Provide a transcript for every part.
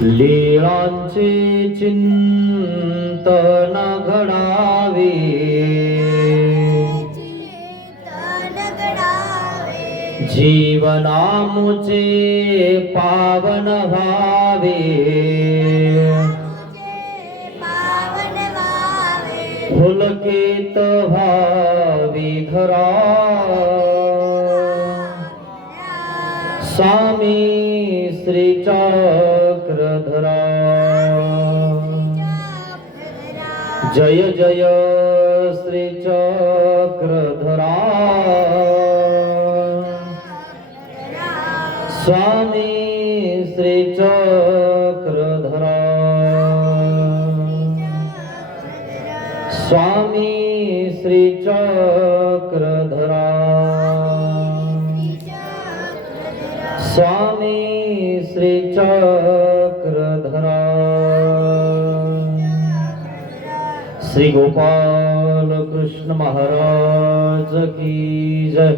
लीळांचे चिंतन घडावे, जीवनामुचे पावन व्हावे, पुलकित व्हावी धरा, स्वामी श्री चक्रधरा। जय जय श्री चक्रधरा, स्वामी श्री चक्रधरा, स्वामी श्री चक्रधरा, स्वामी श्री चक्रधरा। श्री गोपाल कृष्ण महाराज की जय।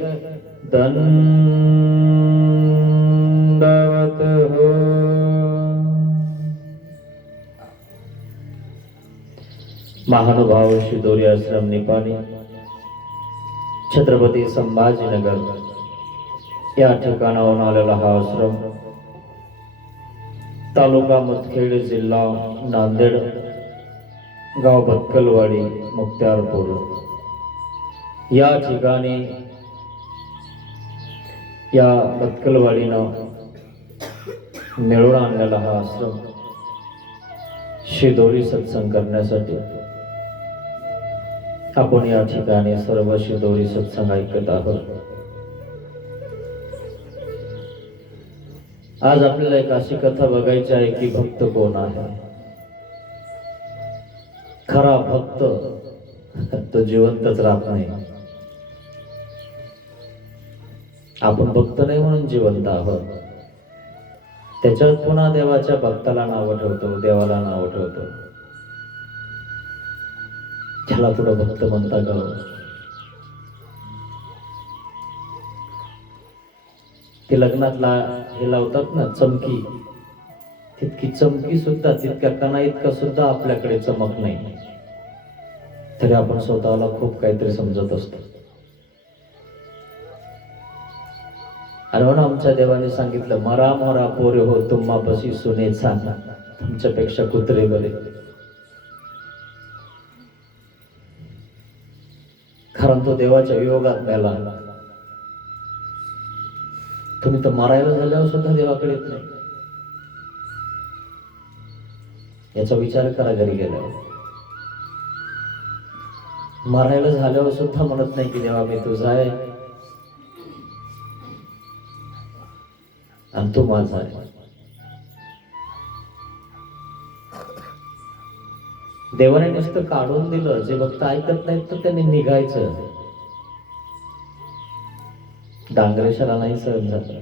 दंडवत हो। महानुभाव शिदोरी आश्रम निपाणी, छत्रपती संभाजीनगर या ठिकाणाहून आलेला हा आश्रम तालुका मुदखेड, जिल्हा नांदेड, गाव बत्कलवाडी, मुक्त्यारपूर या ठिकाणी या बत्कलवाडीनं मिळवून आणलेला हा आश्रम शिदोरी सत्संग करण्यासाठी आपण या ठिकाणी सर्व शिदोरी सत्संग ऐकत आहोत। आज आपल्याला एक अशी कथा बघायची आहे की भक्त कोण आहे। खरा भक्त तो जिवंतच राहत नाही। आपण भक्त नाही म्हणून जिवंत आहोत, त्याच्यात पुन्हा देवाच्या भक्ताला नाव ठेवतो, देवाला नाव ठेवतो, त्याला पुढे भक्त म्हणता का? ते लग्नातला हे लावतात ना चमकी, तितकी चमकी सुद्धा, तितक्या कणा इतका सुद्धा आपल्याकडे चमक नाही, तरी आपण स्वतःला खूप काहीतरी समजत असतो। आणि म्हणून आमच्या देवाने सांगितलं, मरा मरा पोरे हो तुम्हापाशी सुने सांगा, तुमच्यापेक्षा कुत्रे बरे। कारण तो देवाच्या वियोगात मेला। तुम्ही तर मरायला झाल्यावर सुद्धा देवाकडे येत नाही, याचा विचार करा। घरी गेल्यावर मरायला झाल्यावर सुद्धा म्हणत नाही की देवा मी तुझा आहे आणि तू माझा आहे। देवाने नुसतं काढून दिलं, जे भक्त ऐकत नाहीत तर त्यांनी निघायचं। डांगरेशाला नाही सहन झालं।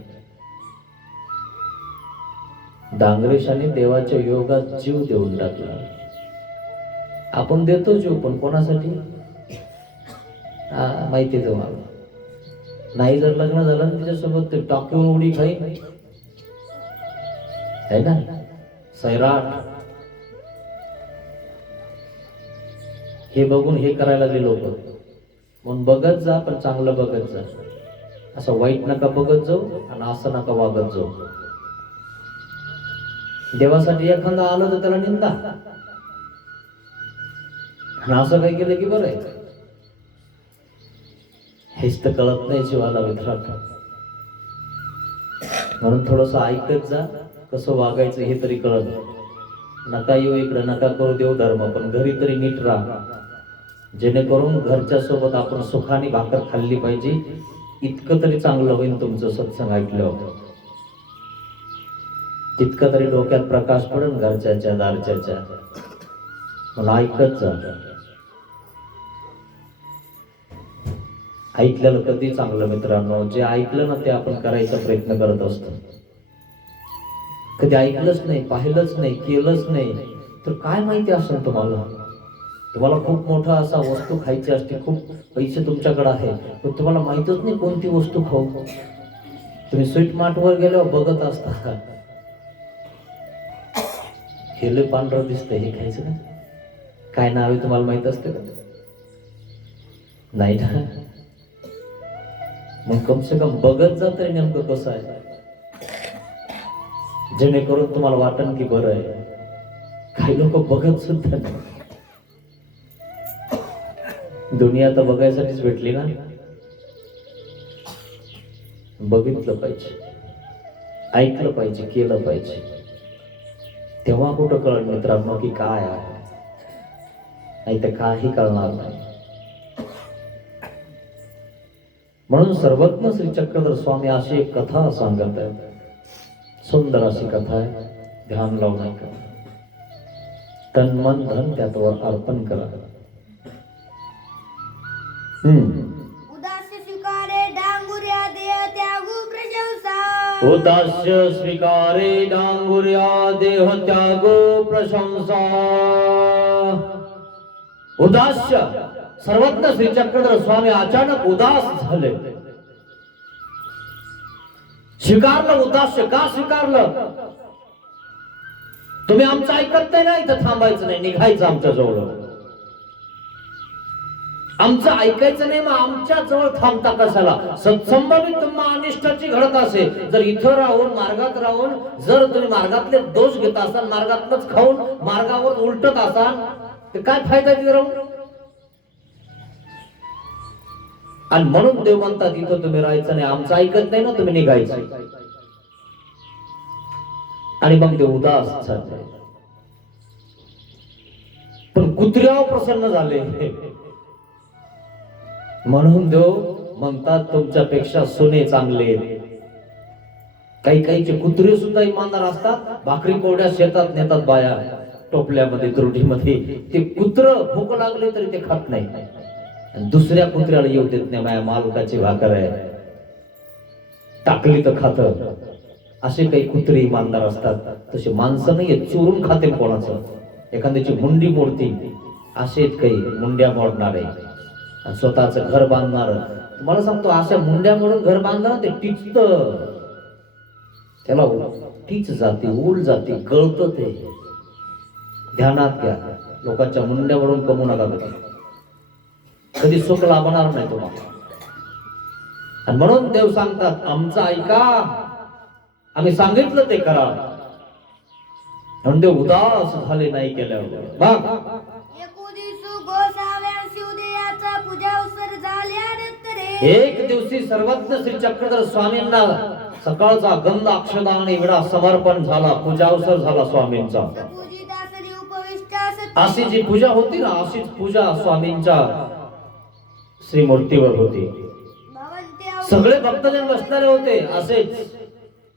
डांगरेशाने देवाच्या योगात जीव देऊन टाकला। आपण देतो जीव, पण कोणासाठी माहिती तुम्हाला नाही। जर लग्न झालं तिच्यासोबत ते टाकून उडी खाईन है ना, सैराट, हे बघून हे करायला लागले लोक। म्हणून बघत जा, पण चांगलं बघत जा। असं वाईट नका बघत जाऊ आणि असं नका वागत जाऊ। देवासाठी एखादा आलं तर त्याला निंदा, आणि असं काय केलं की बरं आहे, हेच तर कळत नाही जीवाला मित्रांनो। म्हणून थोडस ऐकत जा, कसं वागायचं हे तरी कळत। नका येऊ इकडे, नका करू देव धर्म, पण घरी तरी नीट राहा, जेणेकरून घरच्या सोबत आपण सुखाने भाकर खाल्ली पाहिजे। इतकं तरी चांगलं होईल तुमचं सत्संग ऐकल्यावर, तितकं तरी डोक्यात प्रकाश पडेल घरच्याच्या दारच्याच्या। म्हणून ऐकत जा। ऐकलेलं कधी चांगलं मित्रांनो। जे ऐकलं ना ते आपण करायचा प्रयत्न करत असतो। कधी ऐकलंच नाही, पाहिलंच नाही, केलंच नाही तर काय माहिती असेल तुम्हाला। तुम्हाला खूप मोठा असा वस्तू खायची असते, खूप पैसे तुमच्याकडे आहे, पण तुम्हाला माहितच नाही कोणती वस्तू खाऊ। तुम्ही स्वीट मार्ट वर गेल्यावर बघत असता हे लय पांढरं दिसतंय, हे खायचं का? काय नाव आहे तुम्हाला माहित असतं का? नाही ना. मग कम से कम बघत जात नेमकं कसं आहे, जेणेकरून तुम्हाला वाटन की बरं आहे. काही लोक बघत सुद्धा नाही. दुनिया तर बघायसाठीच भेटली ना. बघितलं पाहिजे, ऐकलं पाहिजे, केलं पाहिजे, तेव्हा कुठं कळण मित्रांनो की काय आहे, नाही तर काही कळणार नाही. म्हणून सर्वज्ञ श्री चक्रधर स्वामी अशी एक कथा सांगत आहेत. सुंदर अशी कथा आहे, ध्यान लावून ऐका. तन मन धन त्यावर अर्पण करा. उदास्य स्वीकारे डांगुर्या देह त्यागू प्रशंसा. उदास्य स्वीकारे डांगुर्या देह त्यागो प्रशंसा. उदास्य सर्वज्ञ श्री चक्रधर स्वामी अचानक उदास झाले. स्वीकारलं उदास्य. का स्वीकारलं? तुम्ही आमचं ऐकत नाही, इथं थांबायचं नाही, निघायचं आमच्या जवळ. आमचं ऐकायचं नाही, मग आमच्या जवळ थांबता कशाला? सत्संबंधित तुम्हाला अनिष्टाची घडत असेल, जर इथं राहून मार्गात राहून जर तुम्ही मार्गातले दोष घेत असाल, मार्गातलंच खाऊन मार्गावर उलटत असाल, तर काय फायदा तिथे राहून? आणि म्हणून देव म्हणतात इथं तुम्ही राहायचं नाही, आमचं ऐकत नाही ना, तुम्ही निघायचं. आणि मग ते उदास झाले. पण कुत्र्यावर प्रसन्न झाले. म्हणून देव म्हणतात तुमच्यापेक्षा सोने चांगले. काही काहीचे कुत्रे सुद्धा इमानदार असतात. भाकरी कोरड्या शेतात नेतात बाया टोपल्यामध्ये तुरटीमध्ये. ते कुत्र भूक लागले तरी ते खात नाही, आणि दुसऱ्या कुत्र्याला येऊ देत नाही. माझ्या मालकाची भाकर आहे, टाकली तर खात. असे काही कुत्रे इमानदार असतात. तसे माणसं नाहीये चोरून खाते कोणाचं, एखाद्याची मुंडी मोडती. असेच काही मुंड्या मोडणारे, स्वतःच घर बांधणार. तुम्हाला सांगतो, अशा मुंड्या मोडून घर बांधणार ते टिचत, त्याला टीच जाते, ऊल जाते, गळत. ते ध्यानात घ्या. लोकांच्या मुंड्या मोडून कमवू नका. कधी सुख लाभणार नाही तुम्हाला. आणि म्हणून देव सांगतात आमचं ऐका, आम्ही सांगितलं ते करा. म्हणून ते उदास झाले नाही केल्यावर. एक दिवशी सर्वज्ञ श्री चक्रधर स्वामींना सकाळचा गंध अक्षदा आणि विडा समर्पण झाला, पूजावसर झाला स्वामींचा. अशी जी पूजा होती ना, अशीच पूजा स्वामींच्या श्रीमूर्तीवर होती. सगळे भक्तजन बसलेले होते, असेच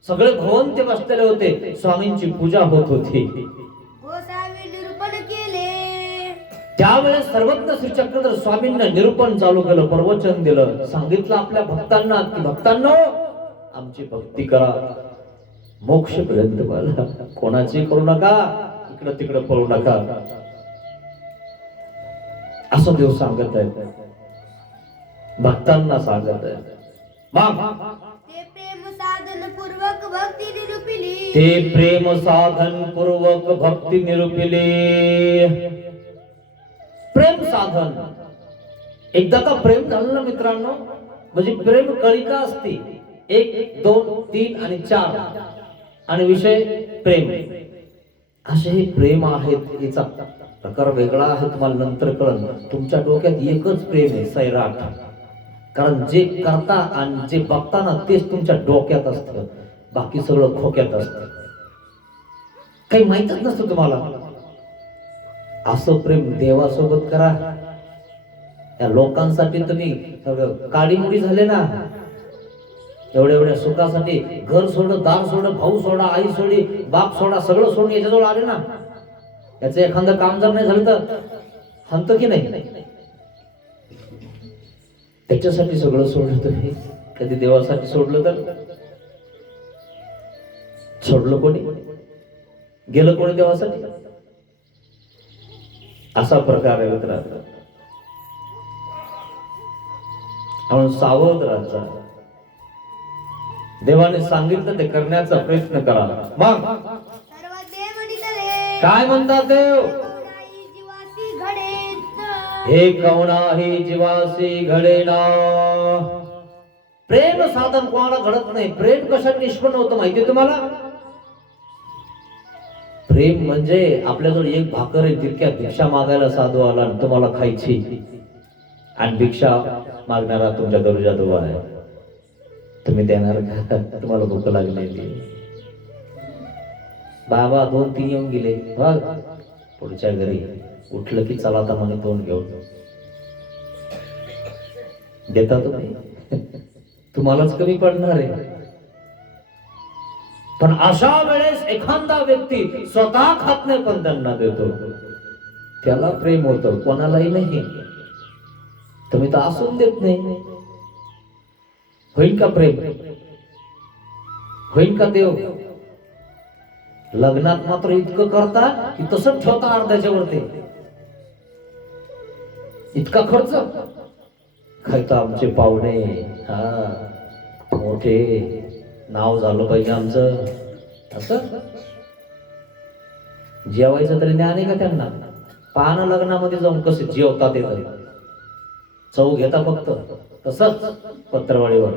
सगळे भवन ते बसलेले होते. स्वामींची पूजा होत होती. त्यावेळेस सर्वज्ञ श्री चक्रधर स्वामींना निरूपण चालू केलं, प्रवचन दिलं. सांगितलं आपल्या भक्तांना की भक्तांनो, आमची भक्ती करा, मोक्ष पर्यंत मला कोणाची करू नका, इकडं तिकडं पळू नका, असं देव सांगत आहे. भक्तांना सांगत आहे. ते प्रेम साधन पूर्वक भक्ती निरूपिली. ते प्रेम साधन पूर्वक भक्ती निरूपिली. प्रेम साधन, एकदा का प्रेम झालं ना मित्रांनो, म्हणजे प्रेम कळिका असते 1, 2, 3 आणि 4, आणि विषय प्रेम. असे हे प्रेम आहेत. याचा प्रकार वेगळा आहे, तुम्हाला नंतर कळन. तुमच्या डोक्यात एकच प्रेम आहे, सैराट. कारण जे करता आणि जे बघता ना, तेच तुमच्या डोक्यात असतं, बाकी सगळं खोक्यात असतं. काही माहितच नसतं तुम्हाला. असं प्रेम देवासोबत करा. या लोकांसाठी तुम्ही काडीमुडी झाले ना, एवढ्या एवढ्या सुखासाठी घर सोडं, दार सोडं, भाऊ सोडा, आई सोडी, बाप सोडा, सगळं सोडून याच्याजवळ आले ना. याचं एखादं काम जर नाही झालं तर हाणतो की नाही? त्याच्यासाठी सगळं सोडलं तुम्ही. कधी देवासाठी सोडलं तर सोडलं कोणी? गेलं कोणी देवासाठी? असा प्रकार आहे मित्रांनो. म्हणून सावध राहा. देवाने सांगितलं ते करण्याचा प्रयत्न करा. मग काय म्हणतात देव? कोणाही जीवासी घडेत हे कवणाही जीवासी घडेना. प्रेम साधन कोणाला घडत नाही. प्रेम कशात निष्पन्न होतं माहितीये तुम्हाला? प्रेम म्हणजे आपल्याजवळ एक भाकर आहे, तितक्या भिक्षा मागायला साधू आला आणि तुम्हाला खायची, आणि भिक्षा मागणारा तुमच्या दरवाजात उभा आहे. तुम्ही देणार का? तुम्हाला भूक लागलेली. बाबा 2-3 येऊन गेले, बघ पुढच्या घरी उठलं की चला तर म्हणे तोंड घेऊन. देता तुम्ही? तुम्हालाच कमी पडणार आहे. पण अशा वेळेस एखादा व्यक्ती स्वतः खात नाही पण त्यांना देतो, त्याला प्रेम होतं, कोणालाही नाही. तुम्ही तर असून देत नाही. होईल का प्रेम? होईल का देव? लग्नात मात्र इतकं करता की तसंच ठेवता अर्ध्याच्या वरती. इतका खर्च. खायचं आमचे पाहुणे, हा मोठे, नाव झालं पाहिजे आमचं. असं जेवायचं तरी ज्ञान आहे का त्यांना? पाहणं लग्नामध्ये जाऊन कसे जेवतात येत, चव घेता फक्त. तसंच पत्रवाळीवर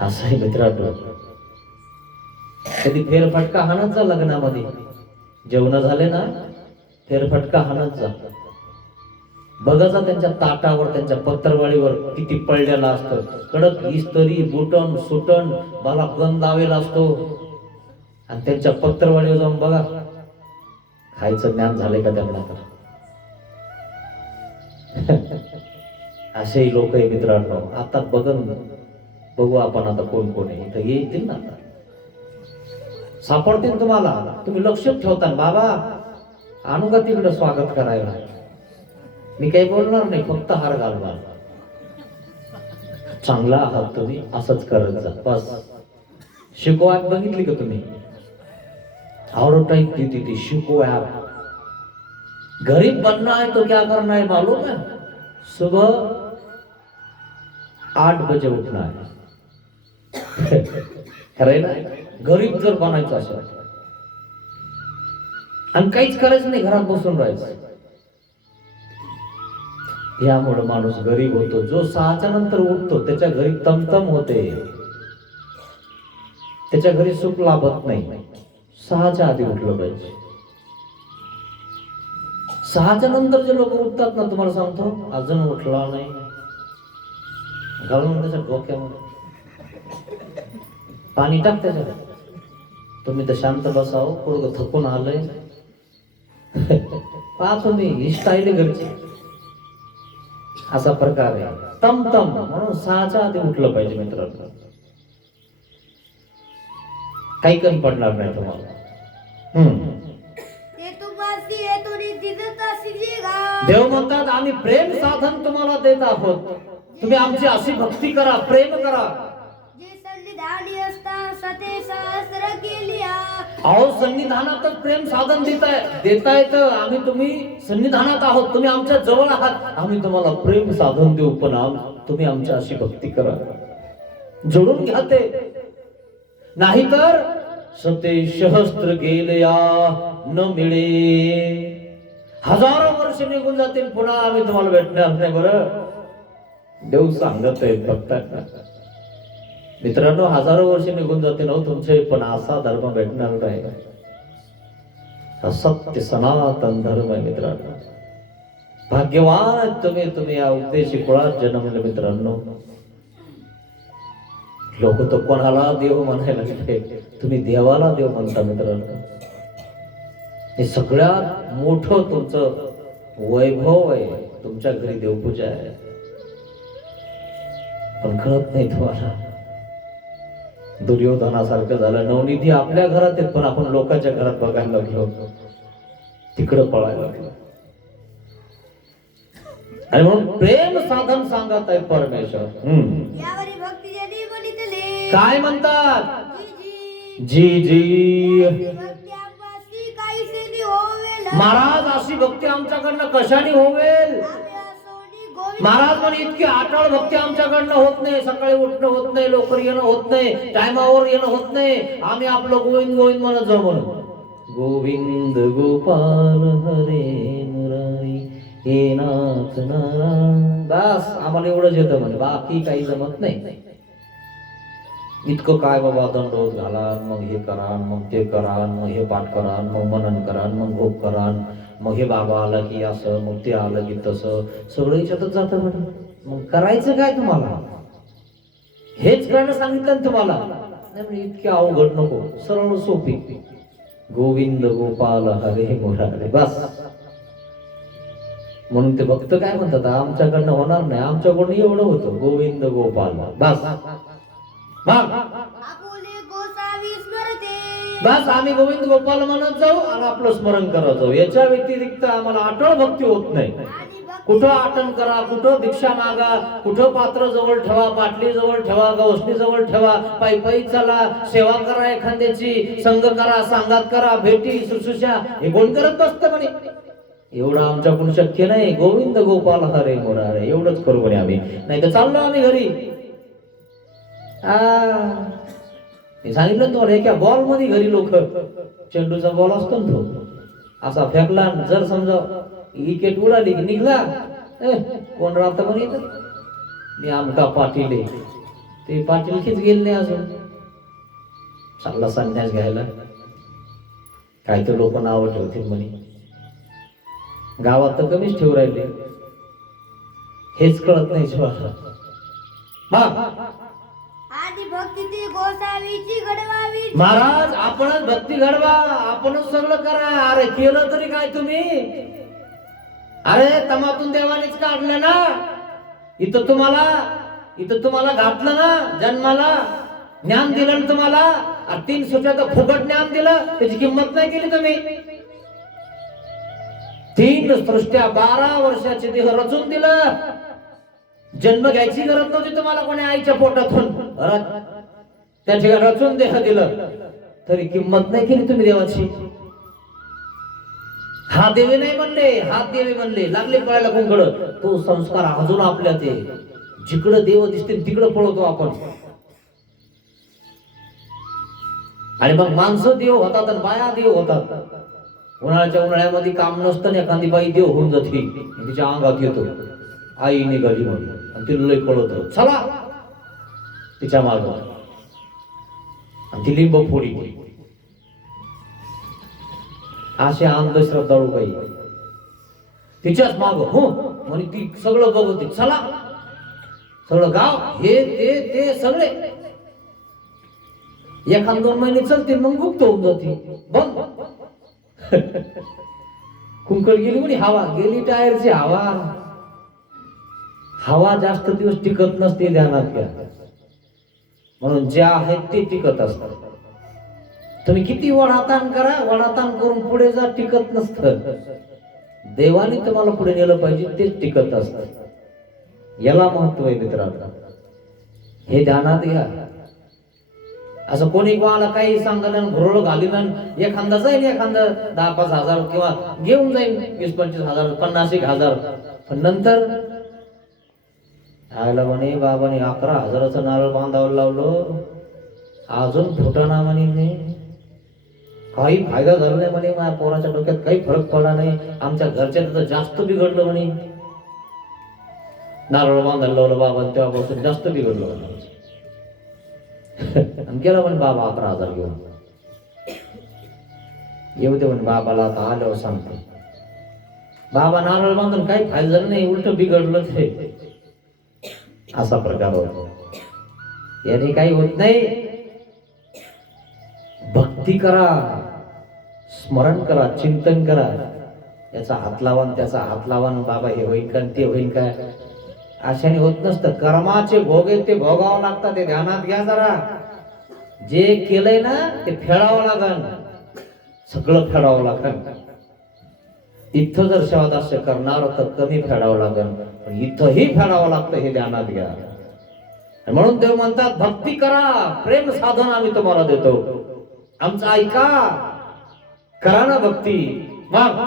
असं आहे मित्रांनो. कधी फेरफटका हाणत जा लग्नामध्ये. जेवण झाले ना, फेरफटका हाणत जा. बघा जा त्यांच्या ताटावर, त्यांच्या पत्रवाळीवर किती पडलेला असतं. कडक इस्त्री, बुटन सुटण, मला गंध लावेला असतो. आणि त्यांच्या पत्रवाळीवर जाऊन बघा, खायचं ज्ञान झालंय का त्यांना? असेही लोक आहे मित्रांनो. आता बघू आपण आता कोण कोण आहे. इथं येतील ना, सापडतील तुम्हाला. तुम्ही लक्षात ठेवता, बाबा आणू का तिकडं स्वागत करायला? मी काही बोलणार नाही, फक्त हार घालणार. चांगला आहात तुम्ही, असंच करत जा बस. शिको ऍप बघितली का तुम्ही? और टाइप ती शिको ऍप. गरीब बनना है तो क्या करना है मालूम है? सुबह 8 बजे उठना है. खरंय ना? गरीब जर बनायचं असेल आणि काहीच करायचं नाही, घरात बसून राहायचं, यामुळे माणूस गरीब होतो. जो 6च्या नंतर उठतो त्याच्या घरी तमतम होते, त्याच्या घरी सुख लाभत नाही. 6च्या आधी उठलं पाहिजे. 6च्या नंतर जे लोक उठतात ना, तुम्हाला सांगतो, अजून उठला नाही, घालून त्याच्या डोक्यामध्ये पाणी टाक त्याच्यात. तुम्ही तर शांत बसाव, पोरगं थकून आलंय. पहा तुम्ही, ही स्टाईल आहे घरची. असा प्रकार आहे. तमतम म्हणून 6च्या आधी उठलं पाहिजे मित्रांनो. काही कमी पडणार नाही तुम्हाला. देव म्हणतात, आम्ही प्रेम साधन तुम्हाला देत आहोत, तुम्ही आमची अशी भक्ती करा, प्रेम करा. अहो, सन्निधानातच प्रेम साधन देता येतं. आम्ही तुम्ही सन्निधानात आहोत, तुम्ही आमच्या जवळ आहात, आम्ही तुम्हाला प्रेम साधन देऊ, पण तुम्ही आमच्या अशी भक्ती करा. जोडून घ्या ते. नाहीतर सते सहस्त्र गेलया न मिळे. हजारो वर्ष निघून जातील, पुन्हा आम्ही तुम्हाला भेटणार नाही. बरं, देव सांगत आहे फक्त. मित्रांनो, हजारो वर्ष निघून जाते ना तुमचे, पण असा धर्म भेटणार नाही. सत्य सनातन धर्म आहे मित्रांनो. भाग्यवान तुम्ही या उपदेशी कुळात जन्मले मित्रांनो. लोक तर कोणाला देव म्हणायला लागले, तुम्ही देवाला देव म्हणता मित्रांनो. हे सगळ्यात मोठं तुमचं वैभव आहे, तुमच्या घरी देवपूजा आहे. पण कळत नाही तुम्हाला. दुर्योधनासारखं झालं. नवनिधी आपल्या घरात आहेत, पण आपण लोकांच्या घरात बघायला लागलो, तिकडं पळायला लागलो. आणि म्हणून प्रेम साधन सांगत आहे परमेश्वर. काय म्हणतात? जी जी महाराज, अशी भक्ती आमच्याकडनं कशाने होवेल? महाराज म्हणे इतकी आटाळ भक्ती आमच्याकडनं होत नाही, सकाळी उठणं होत नाही, लवकर येणं होत नाही, टायमावर येणं होत नाही, आम्ही आपलं गोविंद गोविंद म्हणत जाऊ म्हणून. गोविंद गोपाल हरे मुरारी हे नाथ नारायण, बस आम्हाला एवढंच येतं म्हणे, बाकी काही जमत नाही. इतकं काय बाबा दंडोत घाला, मग हे करा, मग ते करा, मग हे पाठ करा, मग मनन करा, मग गोप करा, मग हे बाबा आलं की असं, मग ते आलं की तसं, सगळं याच्यातच जातं म्हणे. मग करायचं काय तुम्हाला? हेच करणं सांगितलं ना तुम्हाला. नाही म्हणजे इतकी अवघड नको, सरळ सोपी. गोविंद गोपाल हरे मुरारे, बस. म्हणून ते भक्त काय म्हणतात, आमच्याकडनं होणार नाही, आमच्याकडून एवढं होतं, गोविंद गोपाल बस. आपुले गोसावी स्मरते. बस आम्ही गोविंद गोपाल म्हणत जाऊ आणि आपलं स्मरण करत जाऊ. याच्या व्यतिरिक्त आम्हाला आठवण भक्ती होत नाही. कुठं आटन करा, कुठं भिक्षा मागा, कुठं पात्र जवळ ठेवा, बाटली जवळ ठेवा, गवसणी जवळ ठेवा, पायी पायी चला, सेवा करा एखाद्याची, संग करा, सांगात करा, भेटी शुश्रूषा, हे कोण करत बसतं म्हणे. एवढं आमच्याकडून शक्य नाही. गोविंद गोपाल हरे मुरारे एवढंच करू म्हणे आम्ही. नाही तर चाललो आम्ही घरी. मी सांगितलं तुम्हाला, एका बॉल मध्ये घरी लोक, चेंडूचा बॉल असतो ना तो असा फेकला, जर समजा विकेट उडाली की निघला, कोण राहतं म्हणे इथं, मी आमका पाटील आहे. ते पाटील कीच गेले नाही अजून, चालला संन्यास घ्यायला. काय तर लोक नाव ठेवतील म्हणे. गावात तर कमीच ठेवू राहिले, हेच कळत नाही जीवाला. आधी भक्ती ती गोसावीची घडवावी. महाराज आपणच भक्ती घडवा, आपणच सगळं करा. अरे केलं तरी काय तुम्ही? अरे तमातून देवानेच काढलं ना, इथं तुम्हाला घातलं ना जन्माला, ज्ञान दिलं ना तुम्हाला. 3 सुट्याचं फुकट ज्ञान दिलं, त्याची किंमत नाही केली तुम्ही. 3 सृष्ट्या 12 वर्षाचे देह रचून दिलं. जन्म घ्यायची गरज नव्हती तुम्हाला कोणी आईच्या पोटातून, त्या ठिकाणी रचून देह दिलं, तरी किंमत नाही केली तुम्ही देवाची. हा देवी नाही म्हणले, हात देवी म्हणले, लागले पळायला कोणकडं. तो संस्कार अजून आपल्यात आहे. जिकडं देव दिसतील तिकडं पळवतो आपण. आणि मग माणसं देव होतात आणि बाया देव होतात. उन्हाळ्यामध्ये काम नसतं, एखादी बाई देव होऊन जाते, तिच्या अंगात येतो आई निघाली म्हणून, आणि तिला लय कळत, चला तिच्या माग, आणि ती लिंब फोडी. असे अंधश्रद्धाळू बाई तिच्याच माग हो म्हणे, ती सगळं बघते, चला सगळं गाव हे ते सगळे. 1-2 महिने चलते, मग गुप्त होऊन जाते, बंद. कुंकड गेली म्हणे, हवा गेली टायरची हवा जास्त दिवस टिकत नसते, ध्यानात घ्या. म्हणून ज्या आहेत ते टिकत असतात. तुम्ही किती वडाताण करा, वडाताण करून पुढे जा, टिकत नसतं. देवाने तुम्हाला पुढे नेलं पाहिजे, तेच टिकत असतं. याला महत्व आहे मित्रांनो, हे ध्यानात घ्या. असं कोणी कोणाला काही सांगणं, घोरळ घालीन, एखादा जाईल, एखादा 10-5 हजार किंवा घेऊन जाईल 20-25 हजार, 50-1,000, पण नंतर आयला म्हणे बाबाने 11,000चं नारळ बांधावं लावलं, अजून फुटाणा म्हणे, काही फायदा झाला नाही म्हणे, माझ्या पोराच्या डोक्यात काही फरक पडला नाही, आमच्या घरच्या तर जास्त बिघडलं म्हणे. नारळ बांधायला लावलं बाबा, तेव्हापासून जास्त बिघडलं म्हणे. आणि गेला म्हणे बाबा 11,000 घेऊन. येऊ दे म्हणे बाबाला, आता आल्यावर सांगतो. बाबा नारळ बांधून काही फायदा झाला नाही, उलट बिघडलं ते. असा प्रकार होतो. याने काही होत नाही. भक्ती करा, स्मरण करा, चिंतन करा. याचा हात लावा, त्याचा हात लावा, बाबा हे होईल का ते होईल काय, अशाने होत नसतं. कर्माचे भोग आहेत ते भोगावं लागतात, ते ध्यानात घ्या जरा. जे केलंय ना ते फेडावं लागल, सगळं फेडावं लागल. इथं जर सेवादास्य करणार तर कमी फेडावं लागल, पण इथंही फेडावं लागतं, हे ध्यानात घ्या. म्हणून देव म्हणतात भक्ती करा, प्रेम साधन आम्ही तुम्हाला देतो, आमचं ऐका, करा ना भक्ती. मग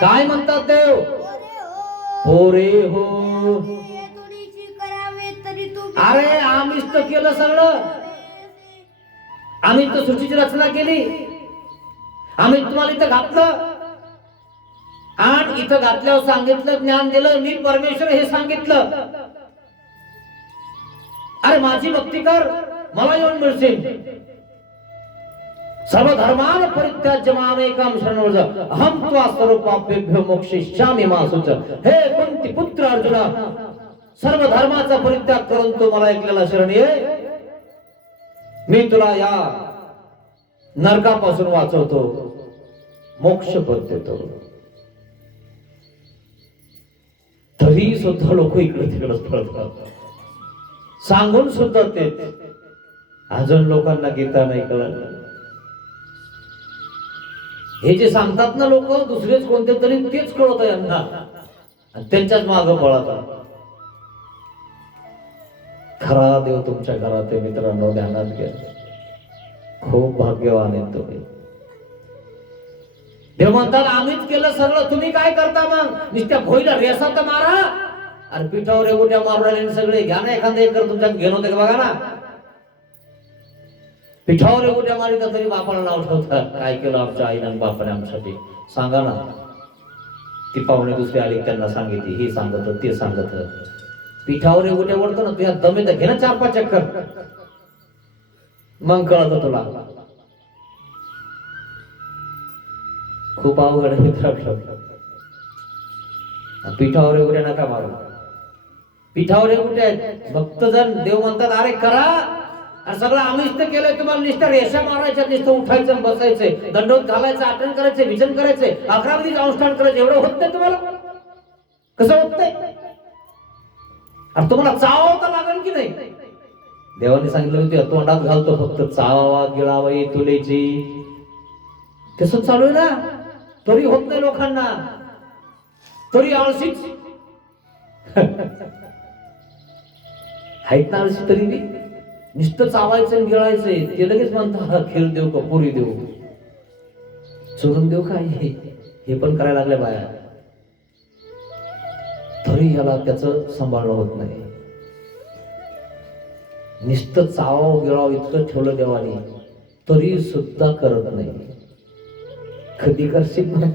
काय म्हणतात देव? पोरे हो. हे थोडीशी करावे तरी तुम्ही अरे आम्हीच तर केलं सगळं. आम्ही तर सृष्टीची रचना केली. आम्ही तुम्हाला इथं घातलं आणि इथं घातल्यावर सांगितलं, ज्ञान दिलं, मी परमेश्वर हे सांगितलं. अरे माझी भक्ती कर, मला येऊन मिळशील. सर्व धर्मान परित्याज्य मामेकं शरणं व्रज अहं त्वा सर्व पापेभ्यो मोक्षयिष्यामि मा शुच. हे कुंती पुत्र अर्जुना, सर्व धर्माचा परित्याग करून तू मला एकल्याला शरण ये. मी तुला या नरकापासून वाचवतो, मोक्ष पद देतो. तरी सुद्धा लोक इकडे तिकडे पळतात. सांगून सुद्धा ते अजून लोकांना गीता नाही कळत. हे जे सांगतात ना लोक, दुसरेच कोणते तरी तेच कळत यांना, त्यांच्याच मागे पळतात. खरा देव तुमच्या घरात आहे मित्रांनो, ध्यानात घ्या. खूप भाग्यवान आहे तुम्ही. देव म्हणतात आम्हीच केलं सगळं, तुम्ही काय करता मग? नुसत्या भोईला रेसा तर मारा. अरे पिठावर एवढ्या मारू राहिले सगळे. घ्या ना एखादा एकर तुमच्या घेणं होते का बघा ना. पिठावर एवढ्या मारिता तरी बापाला नाव ठेवतात. काय केलं आमच्या आईने आणि बापाने आमच्यासाठी? सांगा ना. ती पाहुणे दुसरी आली त्यांना सांगितली, हे सांगत ते सांगत. पिठावर एवढ्या ओढतो ना तुझ्या दमे तर घे ना 4-5 चक्कर, मग कळत तुला. खूप अवघड आहे मित्रांनो. पिठावर एवढ्या नका मारू. पिठावर एवढ्या भक्तजन देव म्हणतात अरे करा. आणि सगळं आम्हीच तर केलंय. तुम्हाला नुसतं रेषा मारायच्या, नुसतं उठायचं बसायचंय, दंडवत घालायचं, आठवण करायचं, विजन करायचंय, 11 दिवस अनुष्ठान करायचं. एवढं होत नाही तुम्हाला? कसं होत नाही? आणि तुम्हाला चावावं लागेल की नाही? देवाने सांगितलं मी तुझ्या तोंडात घालतो, फक्त चावावा गिळावा तुलेची. तसंच चालू आहे ना. तरी होत नाही लोकांना. तरी आळशीच आहेत ना आळशी. तरी बी नुसतं चावायचं आणि गिळायचंय. ते लगेच म्हणतात खीर देऊ का पुरी देऊ, सोडून देऊ काय, हे पण करायला लागले बाया. तरी याला त्याचं सांभाळणं होत नाही. नुसतं चावाव गिळाव इतकं ठेवलं देवाने, तरी सुद्धा करत नाही. कधी करशील ना?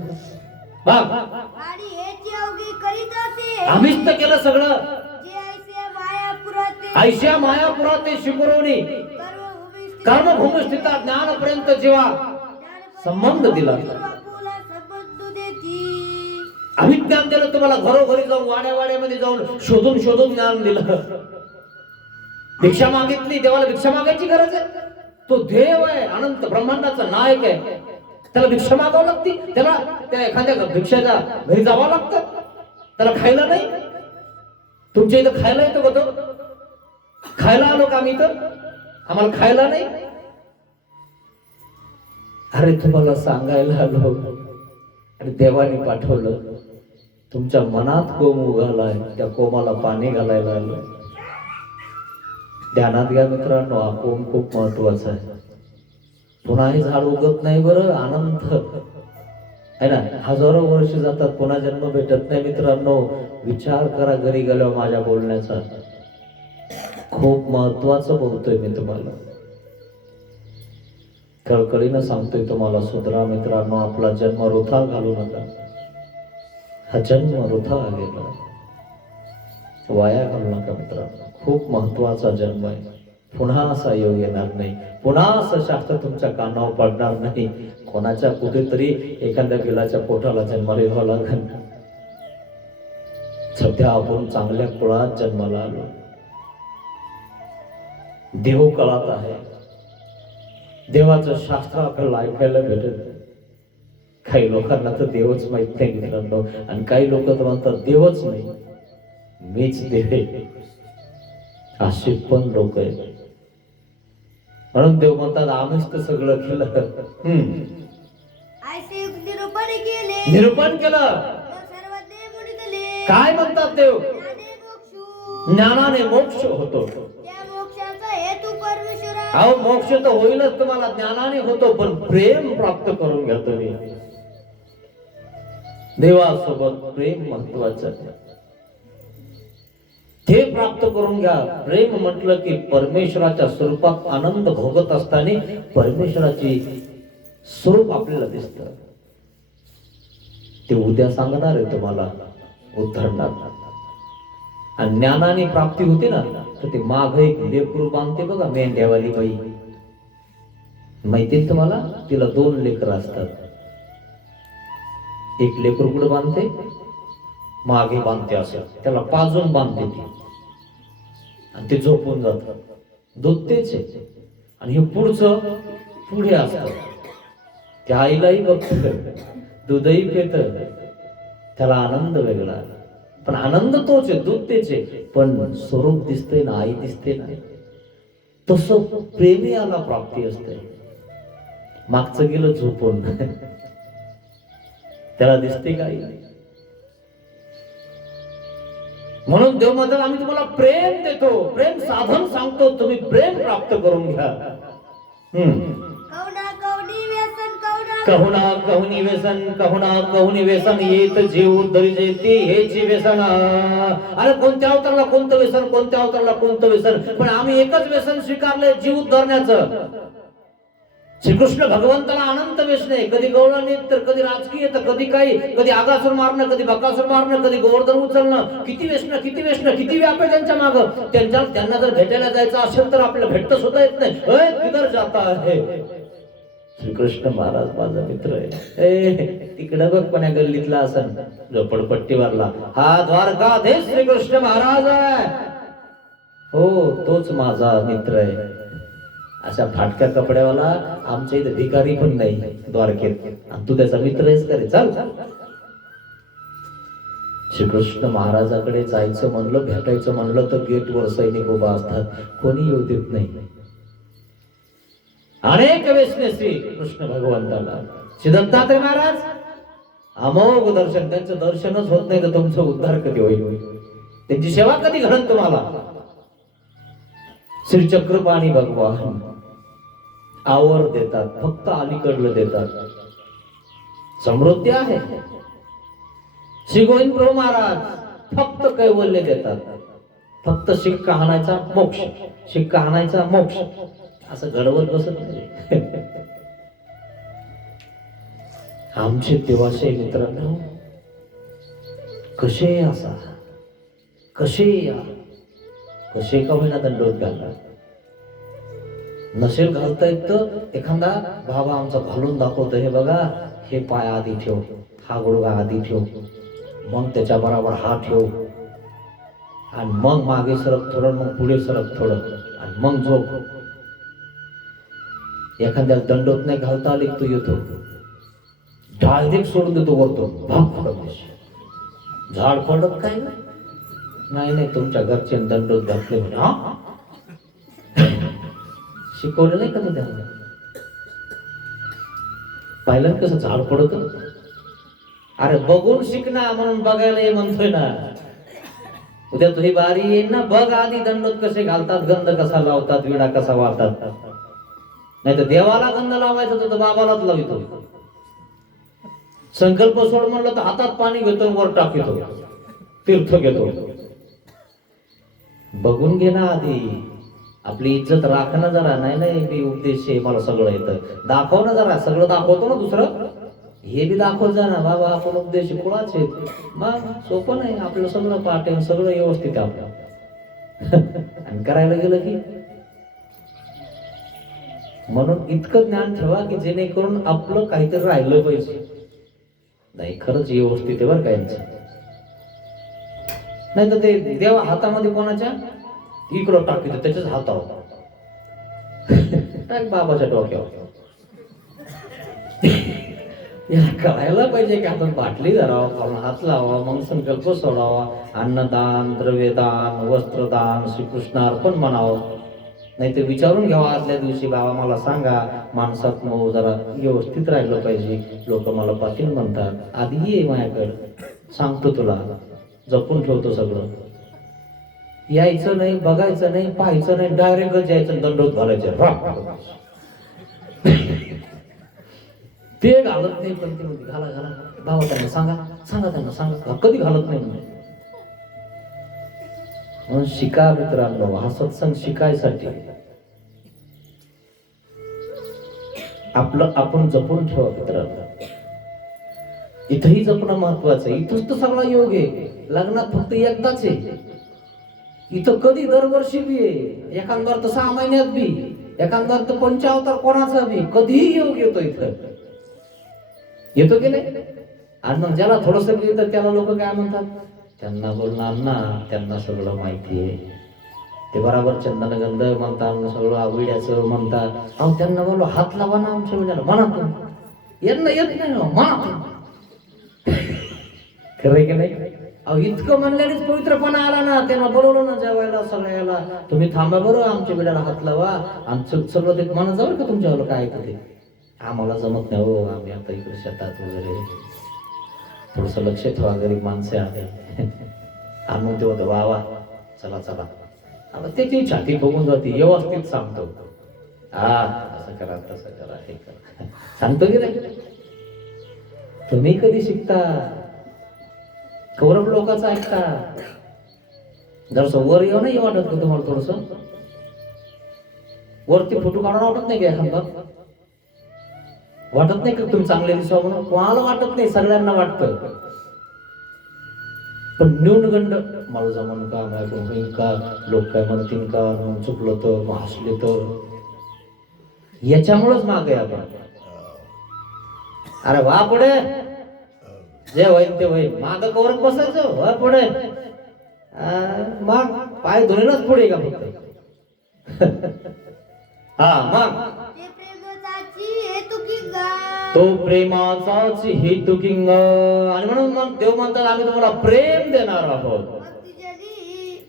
आणि हेची अवघी करीत होते. आम्हीच तर केलं सगळं. जे ऐसे मायापुराते ऐशा मायापुरात ते शिकवणी कर्मभूमी स्थिता ज्ञानपर्यंत जेव्हा संबंध दिला, आम्ही ज्ञान दिलं तुम्हाला. घरोघरी जाऊन वाड्यावाड्यामध्ये जाऊन शोधून शोधून ज्ञान दिलं. भिक्षा मागितली, देवाला भिक्षा मागायची गरज आहे? तो देव आहे, अनंत ब्रह्मांडाचा नायक आहे. त्याला भिक्षा मागावं लागते? त्याला त्या एखाद्या भिक्षाच्या घरी जावं लागतं? त्याला खायला नाही? तुमच्या इथं खायला येतो का तो? खायला आलो का आम्ही इथं? आम्हाला खायला नाही? अरे तुम्हाला सांगायला आलो आणि देवाने पाठवलं. तुमच्या मनात कोम उगालाय, त्या कोमाला पाणी घालायला आलं. ध्यानात घ्या मित्रांनो, हा कोम खूप महत्वाचा आहे. पुन्हा हे झाड उगत नाही बरं, अनंत आहे ना. हजारो वर्ष जातात, पुन्हा जन्म भेटत नाही. मित्रांनो विचार करा घरी गेल्यावर माझ्या बोलण्याचा. खूप महत्वाचं बोलतोय मी तुम्हाला, कळकळीनं सांगतोय तुम्हाला. सुधरा मित्रांनो, आपला जन्म वृथा घालू नका. हा जन्म वृथा गेला, वाया घालू नका मित्रांनो. खूप महत्वाचा जन्म आहे. पुन्हा असा योग येणार नाही. पुन्हा असं शास्त्र तुमच्या कानावर पडणार नाही. कोणाच्या कुठेतरी एखाद्या बिलाच्या पोटाला जन्माला यावं लागेल. सध्या आपण चांगल्या कुळात जन्माला आलो. देव कळत आहे. देवाचं शास्त्र आपल्याला ऐकायला भेटत. काही लोकांना तर देवच माहित नाही मित्रांनो, आणि काही लोक तर म्हणतात देवच नाही, मीच देव आहे. असे पण लोक आहेत. म्हणून देव म्हणतात आम्हीच तर सगळं केलं. ऐसे निरूपण केले, निरूपण केलं. सर्वज्ञ मुनितले. काय म्हणतात देव? ज्ञाने मोक्षु. ज्ञानाने मोक्ष होतो. त्या मोक्षाचा हेतू परमेश्वर आहे. अहो मोक्ष तर होईलच तुम्हाला, ज्ञानाने होतो. पण प्रेम प्राप्त करून घ्या तुम्ही. देवासोबत प्रेम महत्वाचं आहे. ते प्राप्त करून घ्या. प्रेम म्हटलं की परमेश्वराच्या स्वरूपात आनंद भोगत असताना परमेश्वराची स्वरूप आपल्याला दिसत. ते उद्या सांगणार आहे तुम्हाला उद्धरणार. आणि ज्ञानाने प्राप्ती होते ना, तर ते माग एक लेकरू बांधते बघा, मेंढ्यावाली बाई, माहिती तुम्हाला? तिला 2 लेकर असतात. एक लेकरू कुठे बांधते? मागे बांधते, असं त्याला पाजून बांधते ती, आणि ते झोपून जात. दूध तेच आहे, आणि हे पुढचं पुढे असत. त्या आईलाही बघत, दूधही पेत, त्याला आनंद वेगळा. पण आनंद तोच आहे, दूध तेच आहे, पण स्वरूप दिसते ना, आई दिसते ना. तसं प्रेमी याला प्राप्ती असते. मागचं गेलं झोपून, त्याला दिसते काही. म्हणून देव म्हणतात आम्ही तुम्हाला प्रेम देतो, प्रेम साधन सांगतो, तुम्ही प्रेम प्राप्त करून घ्या. कहुना कहुनी व्यसन, कहुना कहुनी व्यसन, येत जीव उद्धरी जेते हेची व्यसन. अरे कोणत्या अवताराला कोणतं व्यसन, कोणत्या अवताराला कोणतं व्यसन, पण आम्ही एकच व्यसन स्वीकारले, जीव उद्धरण्याचं. श्रीकृष्ण भगवंताला अनंत व्यसन आहे. कधी गवळण येत, तर कधी राजकीय, तर कधी काही, कधी आगासूर मारणं, कधी बकासूर मारणं, कधी गोवर्धन उचलणं. किती व्यसन, किती व्यसन, किती व्याप आहे त्यांच्या माग. त्यांना जर भेटायला जायचं असेल तर आपल्याला भेटत सुद्धा येत नाही. किधर जाता है? श्रीकृष्ण महाराज माझा मित्र आहे. तिकडं बघ पण या गल्लीतला असन झोपडपट्टीवरला, हा द्वारकाधीश श्रीकृष्ण महाराज आहे. हो, तोच माझा मित्र आहे. अशा फाटक्या कपड्यावाला आमच्या इथे भिकारी पण नाही द्वारकेत, आणि तू त्याचा मित्र आहेस का रे? चल. श्रीकृष्ण महाराजाकडे जायचं म्हणलं, भेटायचं म्हणलं, तर गेटवर सैनिक उभा असतात, कोणी येऊ देत नाही. अनेक व्यसने श्री कृष्ण भगवंताला. श्री दत्तात्रय महाराज अमोघ दर्शन, त्यांचं दर्शनच होत नाही तर तुमचा उद्धार कधी होईल? त्यांची सेवा कधी घडल तुम्हाला? श्री चक्रपाणी भगवान आवर देतात, फक्त अलीकडलं देतात, समृद्धी आहे. श्री गोविंद प्रभू महाराज फक्त कैवल्य देतात, फक्त शिक्का हाणायचा मोक्ष, शिक्का हाणायचा मोक्ष, असं घडवत बसत नाही. आमचे देवाचे मित्रांनो कसे असा, कसे या, कसे का होईना दंडोत घालला. नसेल घालता येत तर एखादा बाबा आमचा घालून दाखवतो, हे बघा, हे पाय आधी ठेव, हा गुडघा आधी ठेव, मग त्याच्या बरोबर हा ठेव, आणि मग मागे सरक थोडं, मग पुढे सरक थोडं, आणि मग झोप. एखाद्याला दंडोत नाही घालता आले तो येतो, डायरेक्ट सोडून देतो वरतो, भाग फडत, झाड फडत काय नाही, तुमच्या घरचे दंडोत घातले म्हणे. हा, शिकवलं नाही का तुम्ही? पाहिलं कसं झाड पडत? अरे बघून शिकना, म्हणून बघायला ये म्हणतोय ना. उद्या तुझी बारी येईल ना, बघ आधी दंडोत कसे घालतात, गंध कसा लावतात, विडा कसा वाटतात. नाही तर देवाला गंध लावायचा तर बाबालाच लावितो. संकल्प सोड म्हणलं तर हातात पाणी घेतो, वर टाकतो, तीर्थ घेतो. बघून घे ना आधी, आपली इज्जत राख ना जरा. नाही मी उपदेश आहे, मला सगळं येतं, दाखव ना जरा. सगळं दाखवतो ना दुसरं, हे बी दाखवत जा ना. बाबा आपण उपदेश कुळाच आहेत, मग सोपं नाही, आपलं सगळं पाठ आहे, सगळं व्यवस्थित आहे आपलं. आणि करायला गेलं की, म्हणून इतकं ज्ञान ठेवा की जेणेकरून आपलं काहीतरी राहिलं पाहिजे. नाही खरंच व्यवस्थित आहे बरं काहीच. नाही तर ते देवा हातामध्ये कोणाच्या इकडं टाकीत, त्याच्याच हातावर बाबाच्या डोक्यावर. याला कळायला पाहिजे की आपण बाटली धरावं, हात लावा, मग संकल्प सोडावा, अन्नदान, द्रव्यदान, वस्त्रदान, श्रीकृष्णार्पण म्हणावं. नाही ते विचारून घ्यावा आदल्या दिवशी, बाबा मला सांगा, माणसात मग जरा व्यवस्थित राहिलं पाहिजे, लोक मला पाटील म्हणतात, आधी ये माझ्याकडे, सांगतो तुला, जपून ठेवतो सगळं. यायचं नाही, बघायचं नाही, पाहायचं नाही, डायरेक्टच यायचं, दंडोत घालायचं. ते घालत नाही, पण ते म्हणते घाला घाला, बाबा त्यांना सांगा, सांगा त्यांना सांगा, कधी घालत नाही म्हणजे. म्हणून शिका मित्रांनो, हा सत्संग शिकायसाठी. आपलं आपण जपून ठेवा मित्रांनो. इथंही जपणं महत्वाचं आहे. इथंच तर सगळा योग आहे. लग्नात फक्त एकदाच आहे. इथं कधी दरवर्षी बी आहे, एखादा तर 6 महिन्यात बी, एखादा तर पंचावतार कोणाचा बी, कधीही योग येतो इथं. येतो की नाही? आणि मग ज्याला थोडस येतं त्याला लोक काय म्हणतात, त्यांना बोलणार ना, त्यांना सगळं माहिती आहे, ते बराबर चंदनगंध म्हणतात, सगळं आवड्याचं म्हणतात. अहो त्यांना बोललो हात लावा ना आमच्या वेळेला, म्हणा तुम्ही. यांना येत नाही ना, म्हणा तुम्ही. खरंय की नाही? अहो इतकं म्हणल्यानेच पवित्रपणा आला ना. त्यांना बोलवलं ना जेवायला सगळ्याला, तुम्ही थांबा बरं, आमच्या वेळेला हात लावा, आमचं सगळं ते म्हणा जाऊ का तुमच्यावर काय ऐकतं ते. आम्हाला जमत नाही हो, आम्ही आता इकडे शेतात वगैरे, थोडस लक्ष ठेवा, गरीब माणसे आहे. आणून ते होतं वा वा, चला चला. आता त्याची छाती बघून जाते, व्यवस्थित सांगतो. हा असं करा, तसं करा, हे करा, सांगतो की नाही? तुम्ही कधी शिकता? कौरव लोकांचं ऐकता? जर वर येऊ नाही वाटत का तुम्हाला? थोडस वरती फोटो काढून वाटत नाही का एखादा? वाटत नाही का तुम्ही चांगले दिसावं म्हणून? कोणाला वाटत नाही, सगळ्यांना वाटतं. पण न्यूनगंड, मला जमन का, ऐकून होईल का, लोक काय म्हणतील का, मग चुकलं तर, मग हसले तर, याच्यामुळेच मागे आपण. अरे वा पुढे, जे होईल ते होईल, माग कवर बसायचं, वा पुढे. मग पाय धुणेलाच पुढे का फक्त? हा मग तो प्रेमाचाच हेतू किंग. आणि म्हणून मग देव म्हणतात आम्ही तुम्हाला प्रेम देणार आहोत.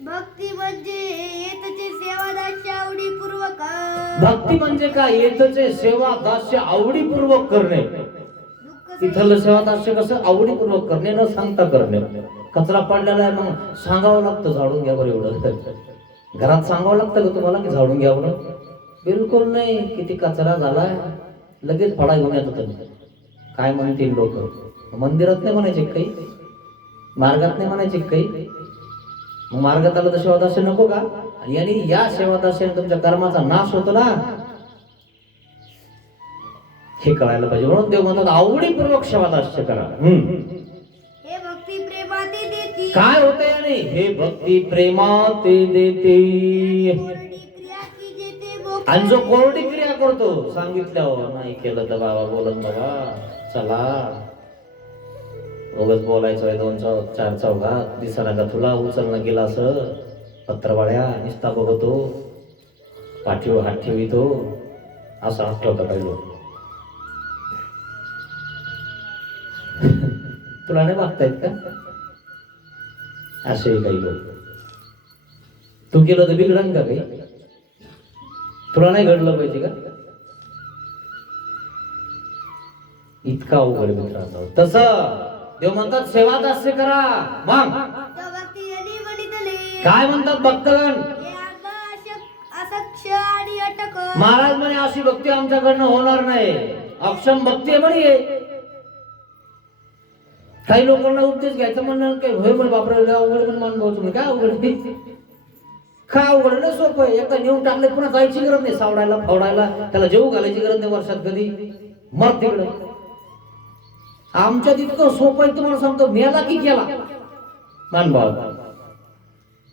भक्ती म्हणजे येतचे सेवा दास्य आवडीपूर्वक. भक्ती म्हणजे काय? येतचे सेवा दास्य आवडीपूर्वक करणे. इथलं सेवा दास्य कसं? आवडीपूर्वक करणे, न सांगता करणे. कचरा पडलेला आहे मग सांगावं लागतं, झाडून घ्या बरं. एवढं घरात सांगावं लागतं का तुम्हाला की झाडून घ्या म्हणून? बिलकुल नाही. किती कचरा झालाय लगेच फडा घेऊन येतो तुम्ही. काय म्हणतील लोक? मंदिरात नाही म्हणायचे काही, मार्गात नाही म्हणायचे काही. मग मार्गात आलं तर सेवादास्य नको का? आणि या सेवादास्याने तुमच्या कर्माचा नाश होतो ना, हे कळायला पाहिजे. म्हणून देव म्हणतात आवडीपूर्वक सेवादास्य करा. हे भक्ती प्रेमात देते. काय होते याने? हे भक्ती प्रेमात देते. आणि जो कोरडी क्रिया करतो, सांगितल्यावर नाही केलं तर बाबा बोलत बाबा चला, उगाच बोलायचं आहे 2-4 चौघात, दिसना का तुला, उचलणं गेला असं पत्रवाळ्या निस्ता बघतो, पाठीवर हात ठेवितो, असं आठवतं काही लोक. तुला नाही वागतायत का? असे काही लोक. तू केलं तर बिघडन का काही? तुला नाही घडलं पाहिजे का? इतका अवघड मित्रांनो. तसं देव म्हणतात सेवादास्य करा. मग काय म्हणतात भक्तगण? महाराज म्हणे अशी भक्ती आमच्याकडनं होणार नाही, अक्षम भक्ती आहे म्हणे. काही लोकांना उपदेश घ्यायचं म्हणणं काय होय म्हणे, बापरे अवघड पण मान भावचं काय अवघड? काय अवघड नाही, सोपं आहे. एकदा नेऊन टाकले पुन्हा जायची गरज नाही, सावडायला फावडायला, त्याला जेवू घालायची गरज नाही वर्षात कधी, मर तिकडे. आमच्यात इतकं सोपं आहे तुम्हाला सांगतो, मेला की केला मानभाव.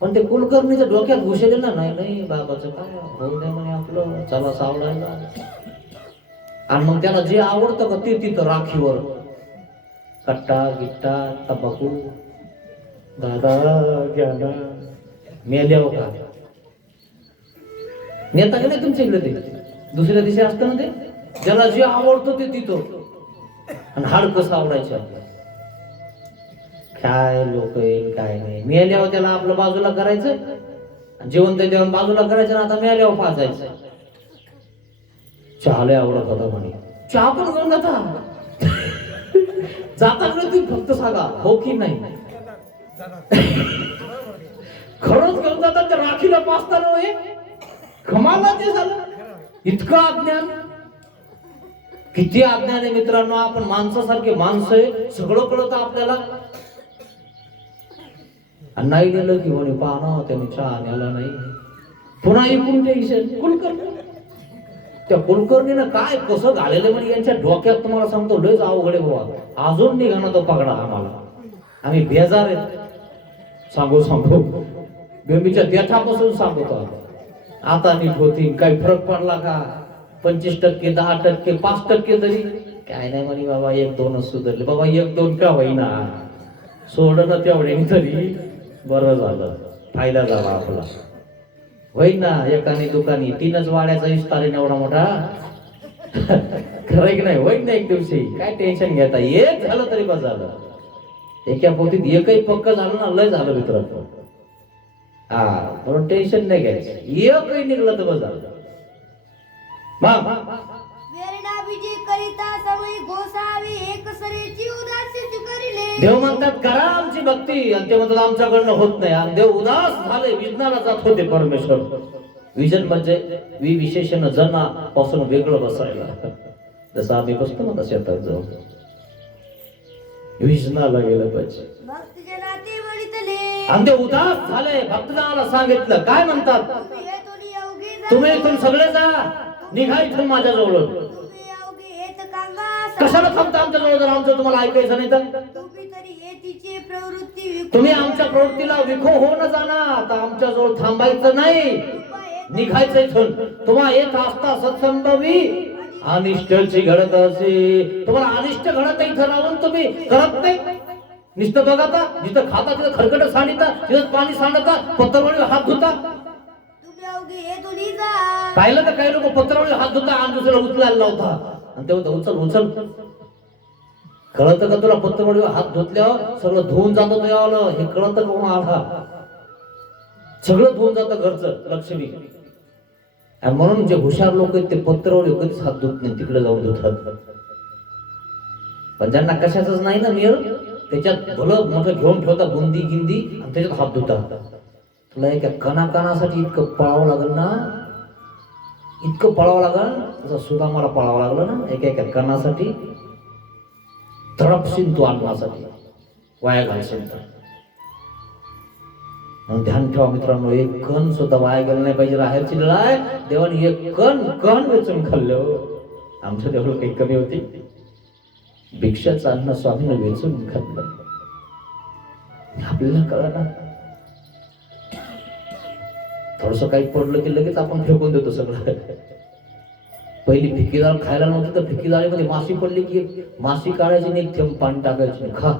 पण ते कुलकर्णीच्या डोक्यात घुसले ना, नाही नाही बाबाचं काय होऊ दे म्हणे आपलं, चला सावडायला. आणि मग त्याला जे आवडतं का ते तिथं राखीवर कट्टा गिट्टा तंबाखू, दादा घ्या ना, मेल्यावर का नेता का नाही तुमच्या इकडे? ते दुसऱ्या दिवशी असतं ना, ते ज्याला जे आवडतं ते तिथं, आणि हाड कसं आवडायचं. काय लोक येईल काय नाही. मेल्यावर त्याला आपलं बाजूला करायचं, जेवण ते जेवण बाजूला करायचं, ना आता मेल्यावर पाजायचं. चहा लय आवडत होता म्हणे, चहा पण घेऊन जाता जाता तुम्ही फक्त सांगा हो की नाही. खरंच घेऊन जातात, त्या राखीला पाचताना होय कमाला ते झालं. इतकं अज्ञान, किती अज्ञान आहे मित्रांनो. आपण माणसासारखे माणसं आहे, सगळं कळतं आपल्याला. आणि नाही नेलं की म्हणे पाहा त्याने चहा न्याला नाही. पुन्हा एकूण टेन्शन कुलकर्णी. त्या कुलकर्णीनं काय कसं घालेलं म्हणजे यांच्या डोक्यात तुम्हाला सांगतो लयच अवघड आहे बाबा. अजून निघाला तो पगडा आम्हाला. आम्ही बेजार आहेत सांगू सांगू बेंबीच्या देठापासून सांगतो. आता नीट होती काही फरक पडला का? 25%, 10%, 5% तरी काय नाही म्हणे बाबा 1-2 सुधारले बाबा. 1-2 का होईना सोडलं ना तेवढ्याने तरी बरं झालं. फायदा झाला आपला. होईन ना एकाने दुकानी 3च वाड्याचा इस्तार आहे एवढा मोठा. खरं की नाही? होईन ना एक दिवशी. काय टेन्शन घेता? एक झालं तरी बस झालं. एका पोतीत एकही पक्क झालं ना लय झालं मित्रांनो. हा म्हणून टेन्शन नाही घ्यायचं. एकही निघलं तर बस झालं. वेरणा विजय करिता समय गोसावी एक सरेची उदासी चुकरिले. देव म्हणतात करा आमची भक्ती आणि ते म्हणतात आमच्याकडनं होत नाही. आणि देव उदास झाले विजनाला जात होते परमेश्वर. विजन म्हणजे विशेषण जना पासून वेगळं बसायला. जसं आम्ही बसतो ना तसं शेतात जाऊन विजनाला गेलं पाहिजे. भक्तजनाते म्हणितले आणि ते उदास झाले. भक्तजनाला सांगितलं काय म्हणतात? तुम्ही हे दोन्ही अवघे जा. तुम्ही इथून सगळे जा निघा इथून माझ्या जवळ. तुम्ही अवघे हेत कांगा. कशाला थांबता आमच्या जवळ जर आमचं तुम्हाला ऐकायचं नाही तर? तुम्ही तरी हे तिची प्रवृत्ती विकू. तुम्ही आमच्या प्रवृत्तीला विखो हो न जाणार. आता आमच्या जवळ थांबायचं नाही. निघायचं इथून. तुम्हाला येत असता सत्संभवी अनिष्टची घडत असे. तुम्हाला अनिष्ट घडत इथं राहून तुम्ही करत नाही. नुसतं बघा जिथं खाता तिथं खडखड सांडता तिथं पाणी सांडता पत्तरवळी हात धुता. तुम्ही अवघे हे दोन्ही जा. पाहिलं तर काही लोक पत्तरवळी हात धुता आणि दुसऱ्याला उचलायला लावता. आणि तेव्हा उचल उचल कळतं का तुला? पत्तरवळी हात धुतल्यावर सगळं धुवून जातं देवाला. हे कळतं का आला? सगळं धुवून जातं घरचं लक्ष्मी. आणि म्हणून जे हुशार लोक आहेत ते पत्तरवळी कधीच हात धुत नाही. तिकडे जाऊन धुतात. पण ज्यांना कशाच नाही ना मेळ त्याच्यात भलं मोठं घेऊन ठेवता बुंदी गिंदी आणि त्याच्यात हात धुतात. तुला एका कणाकणासाठी इतकं पळावं लागल ना. इतकं पळावं लागल. तसं सुद्धा मला पळावं लागलं ना एका कणासाठी. तडपशील तू अन्नासाठी वाया घालशील तर. म्हणून ध्यान ठेवा मित्रांनो. एक कण सुद्धा वाया गेलं नाही पाहिजे. राहायची लढाई देवाने एक कण वेचून खाल्लं. आमच्या देवाला काही कमी होती? भिक्षाचं अन्न स्वामीनं वेचून खाल्लं. आपल्याला कळलं ना. थोडस काही पडलं की लगेच आपण फेकून देतो सगळं. पहिली भिकी डाळ खायला नव्हती तर भिकी डाळीमध्ये माशी पडली की माशी काढायची नाही थेंब पाणी टाकायची खा.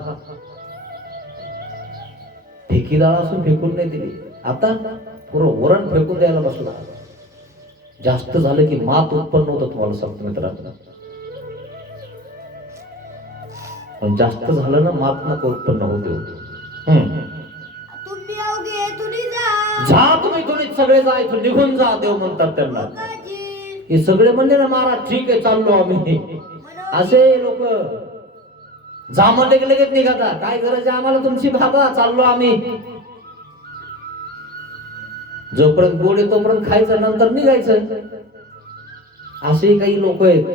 भिकी डाळ असून फेकून नाही दिली. आता पुरं वरण फेकून द्यायला बसला. जास्त झालं की मात उत्पन्न होतं तुम्हाला सांगतो मित्रांनो. पण जास्त झालं ना मात नको उत्पन्न होते. तुम्ही अवघे हे दोन्ही जा. जा तुम्ही दोन्ही सगळे जा इथून निघून जा. देव म्हणतात त्यांना. काजी. हे सगळे म्हणले ना महाराज ठीक आहे चाललो आम्ही. असे लोक जा म्हणले की लगेच निघाता. काय गरज आहे आम्हाला तुमची? बाबा चाललो आम्ही. जोपर्यंत गोड आहे तोपर्यंत खायचं नंतर निघायचं. असे काही लोक आहेत.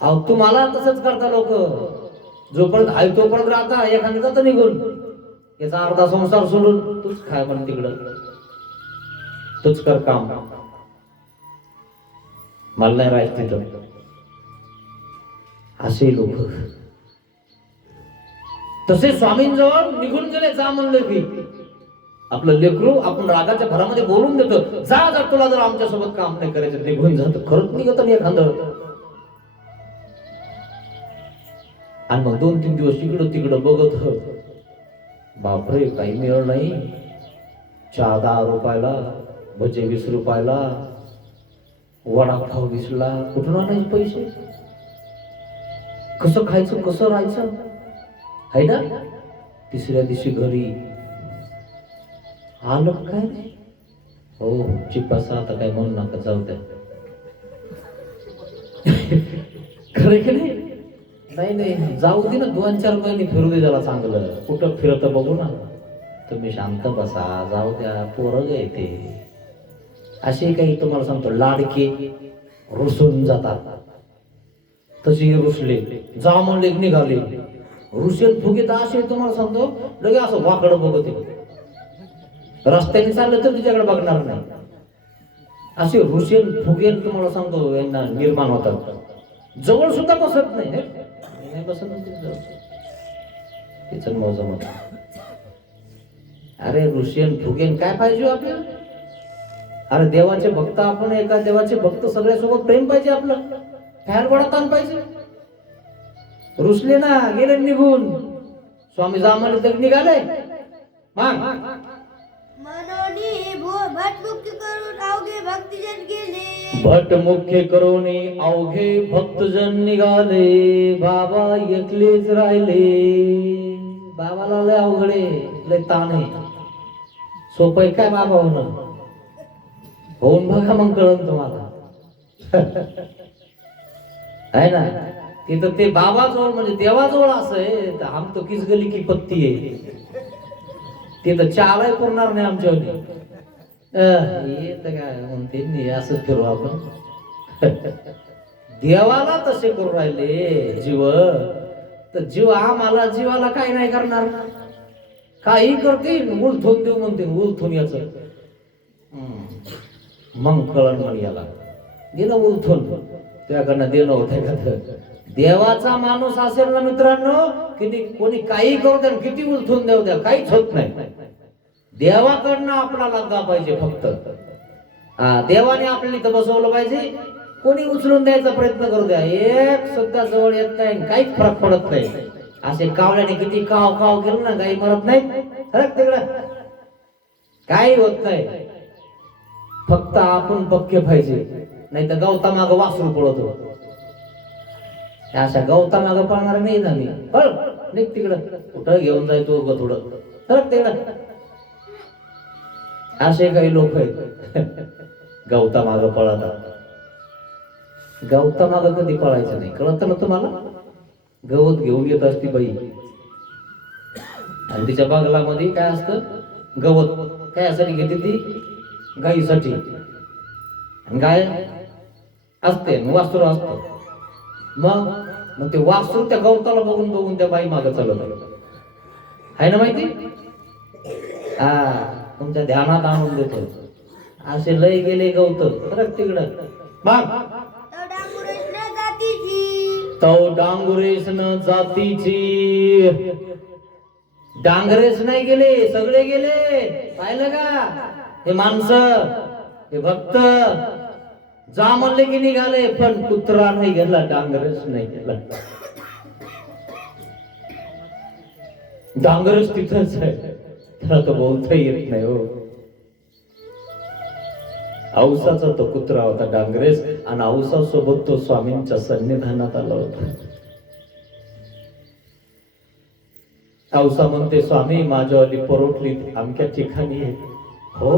अहो तुम्हाला तसंच करता लोक. जोपर्यंत आहे तोपर्यंत राहता. एखादी जातं निघून. याचा अर्धा संसार सोडून तूच खाय पण तिकडं तूच कर काम. मला नाही राहायचं तिथं. असे लोक तसे स्वामींजवळ निघून गेले. जा म्हणलं की आपलं लेकरू आपण रागाच्या भरामध्ये बोलून देतो. जा जर तुला जर आमच्यासोबत काम नाही करायचं निघून जात. खरंच निघत नाही एखादं. आणि मग 2-3 दिवस इकडं तिकडं बघत. बापरे काही मिळत नाही. चहा 10 रुपयाला, भजे 20 रुपयाला, वडापाव 20ला. कुठून आणायचे पैसे? कसं खायचं कसं राहायचं आहे ना. तिसऱ्या दिवशी घरी आलं काय नाही. हो चिपासा आता काय म्हणू नका जाऊ द्या. खरं की नाही? नाही जाऊ दे ना. 2-4 महिने फिरू दे त्याला चांगलं. कुठं फिरत बघू ना. तुम्ही शांत बसा जाऊ द्या. पोरं येते असे काही तुम्हाला सांगतो लाडके रुसून जातात. तशी रुसले. जा म्हणले निघाले. ऋषेल फुगे तर असे तुम्हाला सांगतो, लगे असं वाकडं बघते, रस्त्याने चाललं तर तुझ्याकडे बघणार नाही. असे ऋषेल फुगेल तुम्हाला सांगतो यांना निर्माण होतात. जवळ सुद्धा बसत नाही. नाही बसत तिचं मौजमत. अरे ऋषेल फुगेल काय पाहिजे हो आपल्याला? अरे देवाचे भक्त आपण, एका देवाचे भक्त सगळ्यासोबत प्रेम पाहिजे आपलं, फॅन ताण पाहिजे. रुसले ना, गेले निघून. स्वामी जामाले तर निघाले. मग मनोनी भटमुक्ती करून अवघे भक्तजन गेले. भटमुख्य करून अवघे भक्तजन निघाले. बाबा एकलेच राहिले. बाबाला लय अवघडे, लय ताण आहे. सोपं काय बाबा होणं? होऊन बघा मग कळन तुम्हाला. आहे ना, तिथं ते बाबाजवळ म्हणजे देवाजवळ असं आहे, तर आम तो किस गली की पत्ती आहे. तिथं चालय पुरणार नाही आमच्या काय म्हणते नाही, असं फिरू आपण. देवाला तसे करू राहिले जीव, तर जीव आम्हाला जीवाला काही नाही करणार. काही करतील, उलथून देऊ म्हणते, उलथून याच मग कळण म्हण याला. दिलं उलथून, त्याकडनं दिलं होतं का? देवाचा माणूस असेल ना मित्रांनो, किती कोणी काही करू द्या, किती उलथून देऊ द्या, काहीच होत नाही. देवाकडनं आपला लागला पाहिजे फक्त. देवाने आपल्याला इथं बसवलं पाहिजे. कोणी उचलून द्यायचा प्रयत्न करू द्या, एक सुद्धा जवळ येत नाही, काहीच फरक पडत नाही. असे कावल्याने किती काव काव केलं ना, काही मरत नाही. तिकडं काही होत नाही. फक्त आपण पक्के पाहिजे, नाही तर गवता माग वासरू पळतो. अशा गवता माग पळणार नाही ना मी. पळ निघ तिकडं, कुठं घेऊन जायचो ग थोडं तिकडं. असे काही लोक आहेत गवता माग पळतात. गवता माग कधी पळायचं नाही, कळत ना तुम्हाला? गवत घेऊन येत असती बाई, आणि तिच्या बागलामध्ये काय असतं, गवत कायसाठी घेते ती? गाईसाठी. गाय असते, वासरू असतं. मग ते वासरू त्या गवताला बघून बघून त्या बाई मागे चालत आहे ना, माहिती? तुमच्या ध्यानात आणून देतो. असे लय गेले गवत फरक तिकडं. मग तो डांगुरेस न जातीची. डांगरेच नाही गेले, सगळे गेले. पाहिलं का? हे माणसं, हे भक्त जा म्हणले की निघाले, पण कुत्रा नाही गेला, डांगरच नाही गेला. डांगरच तिथंच आहे, त्याला तो बोलता येत नाही हो. औसाचा तो कुत्रा होता डांगरेस, आणि औसा सोबत तो स्वामींच्या सन्निधानात आला होता. औसा म्हणते, स्वामी माझ्यावाली परोटली अमक्या ठिकाणी आहे. हो,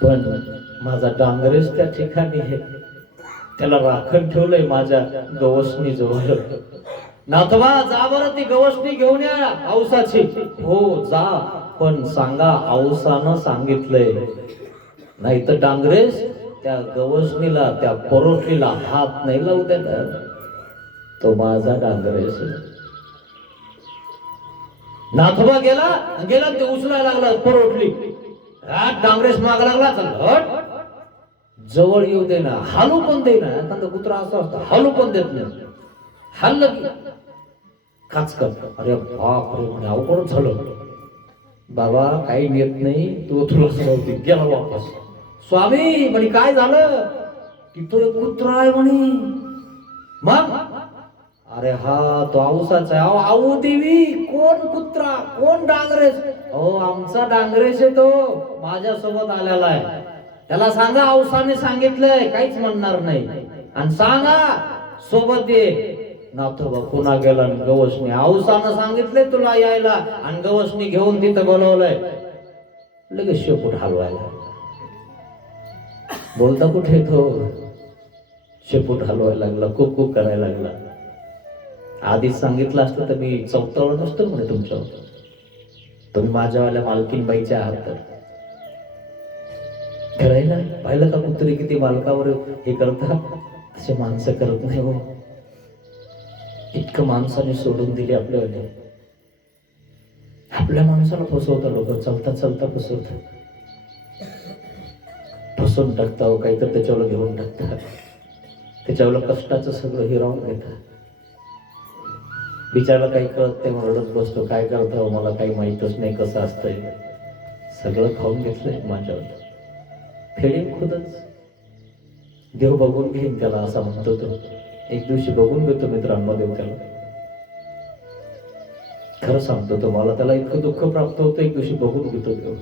पण माझा डांगरेस त्या ठिकाणी आहे, त्याला राखण ठेवलंय माझ्या गवसणी जवळ. नाथवा जा बरं, ती गवसणी घेऊन या औसाची. हो जा, पण सांगा औसानं सांगितलंय, नाही तर डांगरेस त्या गवसणीला, त्या परोटलीला हात नाही लावू देणार. तो माझा डांगरेस. नाथोबा गेला गेला, ते उचलायला लागला परोटली. डांगरेस माग लागला, चल जवळ येऊ दे ना, हालू पण दे ना. एखादा कुत्रा असं असतं, हालू पण देत नाही. हल्लं की काचकत. अरे बाप रे, म्हणे अवघड झालं. बाबा काही नेत नाही, तो तुला सांगते. गेला वापस. स्वामी म्हणे काय झालं? तिथं एक कुत्रा आहे म्हणे. मग अरे हा तो औसाचा आहे. आऊ देवी, कोण कुत्रा, कोण डांगरेस? हो आमचा डांगरेस आहे, तो माझ्यासोबत आलेला आहे. त्याला सांगा औसाने सांगितलंय, काहीच म्हणणार नाही. आणि सांगा सोबत ये. नाथोबा पुन्हा गेला, गवसणी. औसानं सांगितलंय तुला यायला, आणि गवसणी घेऊन तिथं बोलवलंय. लगेच शेपूट हलवायला. बोलता कुठे तो? शेपूट हलवायला लागला, कुक कुक करायला लागला. आधीच सांगितलं असतं तर मी चौथावलं नसतो म्हणे तुमच्यावर. तुम्ही माझ्यावाल्या मालकीनबाईच्या आहात तर. करायला पाहिलं का कुत्री किती मालकावर हे करतात? असे माणसं करत नाही हो. इतकं माणसाने सोडून दिले आपल्याला. आपल्या माणसाला फसवतात लोक, चालता चालता फसवतात, फसवून टाकता, काहीतरी त्याच्यावर घेऊन टाकतात, त्याच्यावर कष्टाचं सगळं हिरावून घेतात. बिचारा काही कळत नाही, रडत बसतो, काय करतो मला काही माहीतच नाही कसं असतंय, सगळं खाऊन घेतलंय माझ्यावर, फेडेन खुदच. देव बघून घेईन त्याला असा म्हणतो तो. एक दिवशी बघून घेतो मित्रांनो देव त्याला. खरं सांगतो तुम्हाला, त्याला इतकं दुःख प्राप्त होतं, एक दिवशी बघून घेतो देव.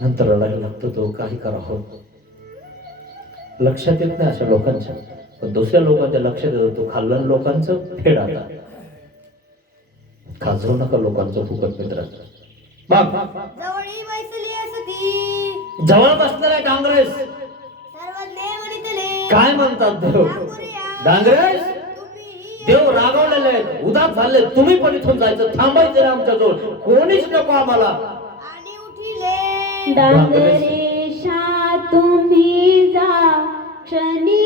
नंतर रडायला लागतो तो, काही करावं लक्षात येत नाही अशा लोकांच्या. पण दुसऱ्या लोकांच्या लक्षात येतो, तो खाल्लं लोकांचं फेड. आता खाजवू नका लोकांचं फुकट मित्रांचं. जवळी बैसली असती जवळ बसलेला काँग्रेस सर्वज्ञ म्हणितले काय म्हणतात देव? काँग्रेस देव रागवलेले आहेत, उदास झाले. तुम्ही पण इथून जायचं, थांबायचं नाही आमच्याजवळ, कोणीच नको आम्हाला. आणि उठिले डांगरेशा तुम्ही जा क्षणी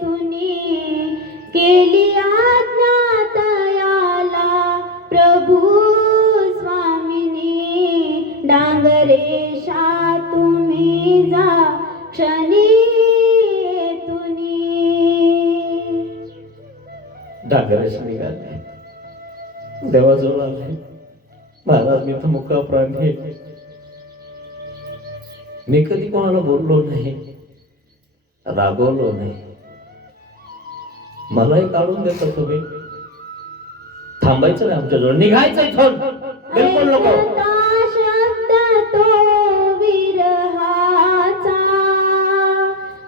तुनी केली आज्ञा तयाला प्रभू स्वामिनी. डांगरेशा तुम्ही जा क्षणी तुनी. डांगरेश निघाले, देवाजवळ आले. महाराज मी तर मुका प्राणी आहे, मी कधी कोणाला बोललो नाही, रागवलो नाही, मलाही काढून देता तुम्ही. थांबायचं नाही आमच्याजवळ, निघायचं इथून, बिलकुल नको. ऐकता शब्द तो विरहाचा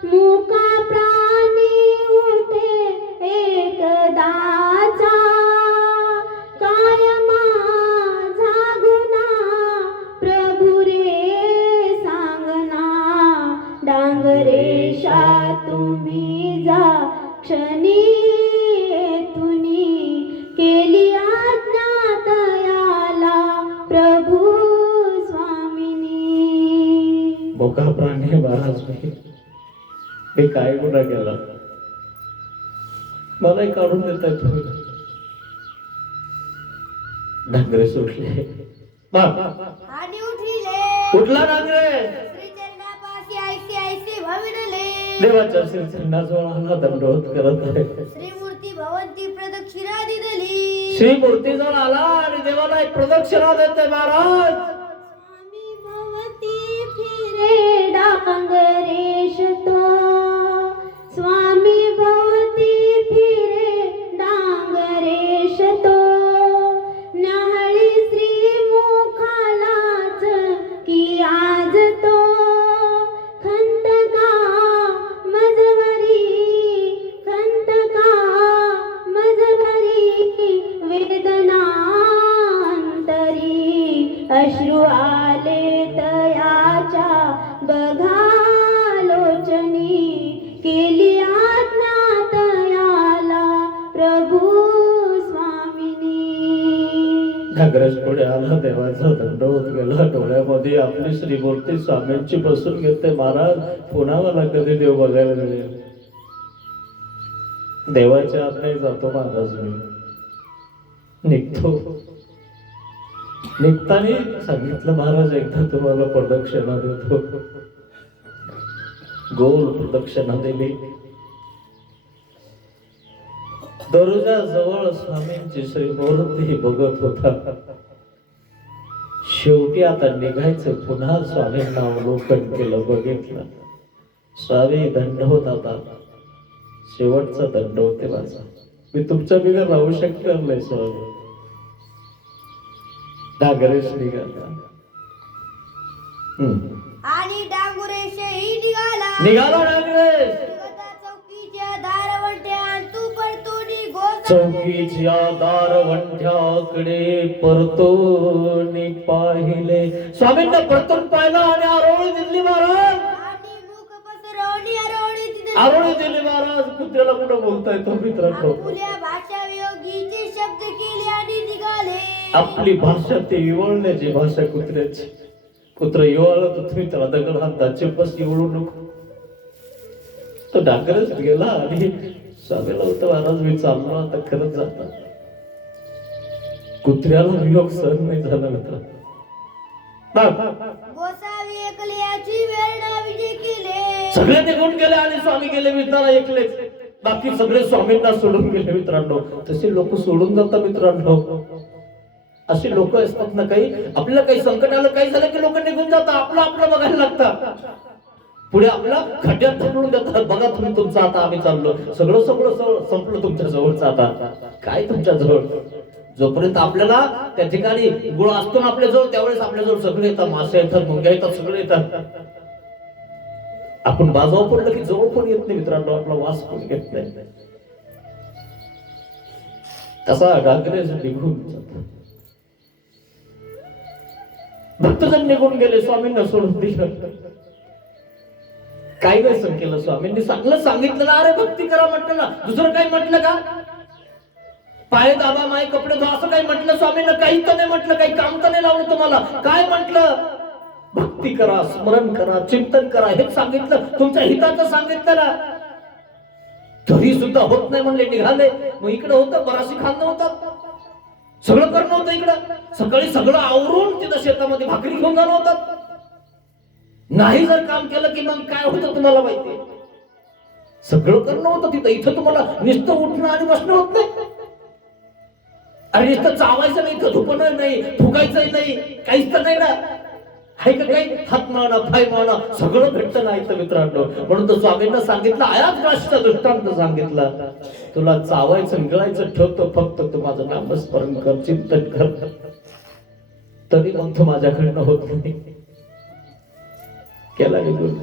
मुका प्राणी उठे एकदाचा. काय माझा गुन्हा प्रभू रे सांगना. डांगरेशा तुम्ही जा क्षणी तुनी केली आज्ञा तयाला प्रभू स्वामिनी. मोका प्राणी महाराज मी काय गुन्हा केला, मलाही काढून देताय तुम्ही. डांगरेश उठले. आणि उठिले उठला डांगरेश, श्रीचरणापाशी ऐसे ऐसे भाविनले. देवाच्या श्रीचरणाजवळ आला, दंडवत करत आहे. श्रीमूर्ती भवंती प्रदक्षिणा दिली. श्री मूर्तीजवळ आला आणि देवाला एक प्रदक्षिणा देते महाराज. स्वामी भवती फिरे डांगरेश तो. स्वामी भवती फिरे डांगरेश तो. न्याहाळी श्री मुखालाच की आज तो. खंत का मजवरी खंत का मजवरी वेदना अंतरी. अश्रू आले तयाच्या बघा लोचनी. केली आज्ञा तयाला प्रभू स्वामिनी. डांगरेश पुढे आला, देवाचा दंडवत गेला, डोळ्यामध्ये आपली श्रीमूर्ती स्वामींची बसून घेते. महाराज पुन्हा मला कधी देव बघायला मिळेल. देवाच्या आत नाही जातो महाराज मी, निघतो. निघताना सांगितलं महाराज एकदा तुम्हाला प्रदक्षिणा देतो. गोल प्रदक्षिणा दिली. दरवाजा जवळ स्वामींची श्रीमूर्ती बघत होता. शेवटी आता निघायचं, पुन्हा स्वामींना अवलोकन केलं, बघितलं. स्वामी दंडवत, आता शेवटचा दंड होते माझा, मी तुमच्या बिगर राहू शकणार नाही स्वामी. डांगरेश निघाला. आणि डांगरेशही निघाला. निघाला डांगरेश. निघता चौकीच्या दारवंट्यात तू परतूनी गोसावी. चौकीच्या दारवंठ्याकडे परतून पाहिले. स्वामींना परतून पाहिलं आणि आरोळी दिली महाराज. आणि मुख पसरवणी आरोळी दिली. आरोळी दिली महाराज. कुत्र्याला कुठं बोलताय तो मित्रांनो? आपुल्या भाषा वियोगीचे शब्द केले आणि निघाले. आपली भाषा ते इवळण्याची भाषा कुत्र्याची. कुत्र इवळलं तर तुम्ही त्याला दगड हाताचे बस इवळू नको. तो डांगरच गेला आणि स्वामीला होतं महाराज मी चाललो आता खरंच जातात. कुत्र्याला वियोग सहन नाही झाला मित्र. गोसावी एकले याची वेळ विजय केले. सगळे निघून गेले आणि स्वामी गेले मित्राला एकलेच. बाकी सगळे स्वामींना सोडून गेले मित्रांनो. तसे लोक सोडून जातात मित्रांनो. असे लोक असतात ना, काही आपल्याला काही संकट आलं काही झालं की लोक निघून जातात. आपलं आपलं बघायला लागतात. पुढे आपला खड्ड्यात ढकलून देतात. बघा तुम्ही तुमचं आता आम्ही चाललो. सगळं सगळं संपलं तुमच्या जवळचं. आता काय तुमच्या जवळ? जोपर्यंत आपल्याला त्या ठिकाणी गुळ असतो ना आपल्या जवळ, त्यावेळेस आपल्या जवळ सगळे येतात. मासे येतात, मुंग्या येतात, सगळे येतात. आपण बाजूला पडलं की जवळ पण येत नाही मित्रांनो. आपला वास पण घेत नाही. तसा डांगरेज निघून जातो. भक्तजन निघून गेले, स्वामींना सोडून दिलं. काय व्यसन केलं स्वामींनी? चांगलं सांगितलं ना, अरे भक्ती करा म्हटलं ना. दुसरं काही म्हटलं का? पाय दाबा, माय कपडे धुवा असं काही म्हटलं स्वामींना? काही तर नाही म्हटलं. काही काम तर नाही लावलं तुम्हाला. काय म्हटलं? भक्ती करा, स्मरण करा, चिंतन करा, हेच सांगितलं. तुमच्या हिताचं सांगितलं ना. तरी सुद्धा होत नाही म्हणले, निघाले. मग इकडे होतं बराशी खाणं होतं, सगळं करणं होतं इकडं. सकाळी सगळं आवरून तिथं शेतामध्ये भाकरी घेऊन जाणं होतं. नाही जर काम केलं की मग काय होतं तुम्हाला माहिती. सगळं करणं होतं तिथं. इथं तुम्हाला नुसतं उठणं आणि बसणं होत नाही. अरे नुसतं चावायचं नाही, इथं झोपणं नाही, फुगायचं नाही, काहीच तर नाही ना. हाय का काही? हात मावणं, पाय मावणं सगळं भेटतं ना इथं मित्रांनो. म्हणून तर स्वामींना सांगितलं, आयाच राष्ट्र दृष्टांत सांगितला. तुला चावायचं गिळायचं ठेवतो, फक्त तू माझं नामस्मरण कर, चिंतन कर. तरी मग तो माझ्याकडनं होत नाही. केला निघून.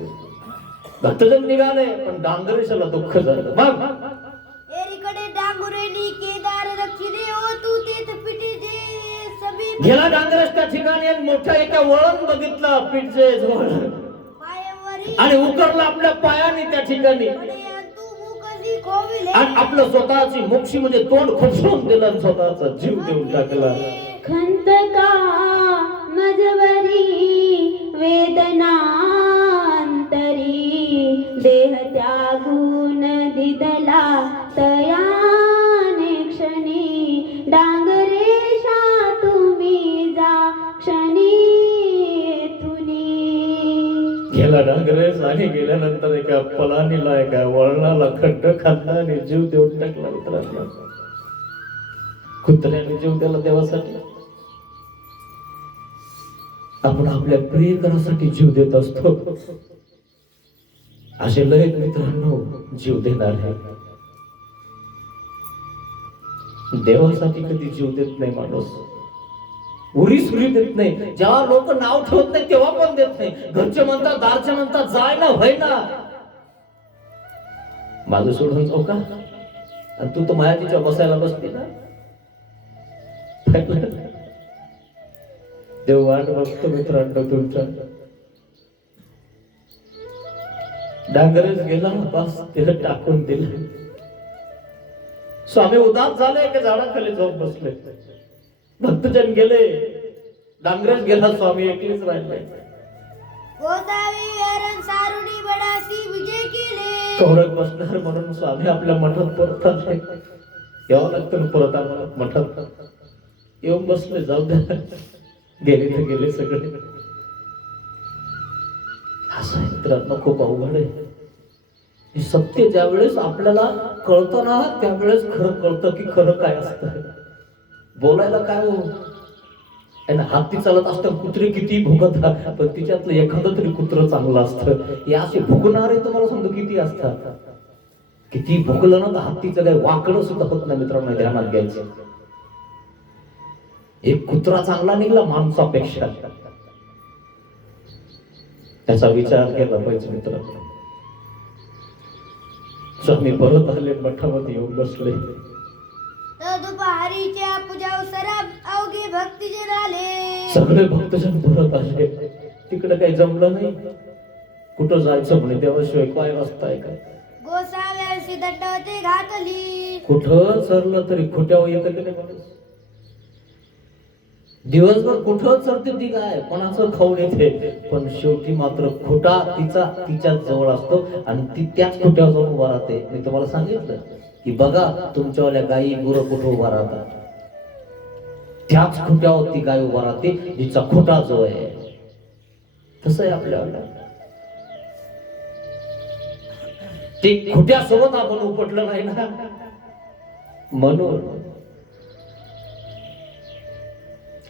भक्तजन निघाले, पण डांगरेशाला दुःख झालं. मग एरीकडे डांगुरेली केदार रखिले हो तू तेथ पिटी जे सभी गेला डांगरेश त्या ठिकाणी आणि मोठ्या एका वळण बघितलं पीठचे जवळ पायावरी आणि उतरला आपल्या पायाने त्या ठिकाणी. तू मुखसी खोविले आणि आपलं स्वतःची मोक्षी म्हणजे तोंड खोचून दिलं आणि स्वतःचा जीव देऊन टाकला. खंत का मजवरी वेदनांतरी देह त्यागून दिदला तयाने क्षणी डांगरेशा तुम्ही जा क्षणी येथुनी. गेला डांगरेश आणि गेल्यानंतर एका पलानीला एका वळणाला खड्ड खाल्ला आणि जीव देऊन टाकला मित्रांनो. कुत्र्याने जीव दिला देवासाठी. आपण आपल्या प्रियकरासाठी जीव देत असतो. असे लय मित्रांनो जीव देणार आहे. देवासाठी कधी जीव देत नाही माणूस. उरी सुरी देत नाही. जेव्हा लोक नाव ठेवत नाही तेव्हा पण देत नाही. घरचे म्हणतात, दारचे म्हणतात, जाय ना, व्हाय ना, माझं सोडून जाऊ का? आणि तू तर माया तिच्या बसायला बसते ना. देव वाट बघतो मित्रांनो तुमच्या. डांगरेज गेला, बस तिला टाकून दिलं. स्वामी उदास झाले की झाडाखाली जाऊन बसले. भक्तजन गेले, डांगरेज गेला, स्वामी एकलेच राहिले. गोसावी वेरण सारुणी बडासी विजय केले. कवरक बसणार म्हणून स्वामी आपल्या मठात परत आले. यावं लागतं परत आम्हाला मठात. येऊन बसले, जाऊ द्या, गेले तर गेले सगळे. असं मित्रांनो खूप अवघड आहे. हे सत्य ज्यावेळेस आपल्याला कळतं ना त्यावेळेस खरं कळतं की खरं काय असतं. बोलायला काय हो, हाती चालत असतं, कुत्रे किती भुकतात, पण तिच्यातलं एखादं तरी कुत्र चांगलं असतं. हे असे भुकणारे तुम्हाला सांगतो किती असतात. किती भुकलं ना तर हत्तीचं काय वाकडं सुद्धा होत नाही मित्रांनो, ध्यानात घ्यायचं. एक कुत्रा चांगला निघला माणसापेक्षा, त्याचा विचार केला पाहिजे मित्रांनो. स्वामी परत आले, मठामध्ये येऊन बसले. दुपारीच्या पूजा सराब अवघे भक्तीजन आले. सगळे भक्तजन परत आले. तिकडे काही जमलं नाही. कुठं जायचं म्हणे, देवाशिवाय काय रस्ता आहे का? गोसाव्यांशी दंडवते घातली. कुठं चरलं तरी खोट्यावर येतं की नाही माणूस. दिवसभर कुठं चरते ती काय, कोणाचं खाऊन येते, पण शेवटी मात्र खोटा तिच्याच जवळ असतो आणि ती त्याच खोट्यावर जाऊन उभा राहते. मी तुम्हाला सांगितलं की बघा तुमच्यावाल्या गायी गुरं कुठं उभा राहतात, त्याच खुट्यावर ती गाय उभा राहते जिचा खोटा जो आहे. तसं आहे आपल्याला. ते खुट्यासोबत आपण उपटलं नाही ना, म्हणून.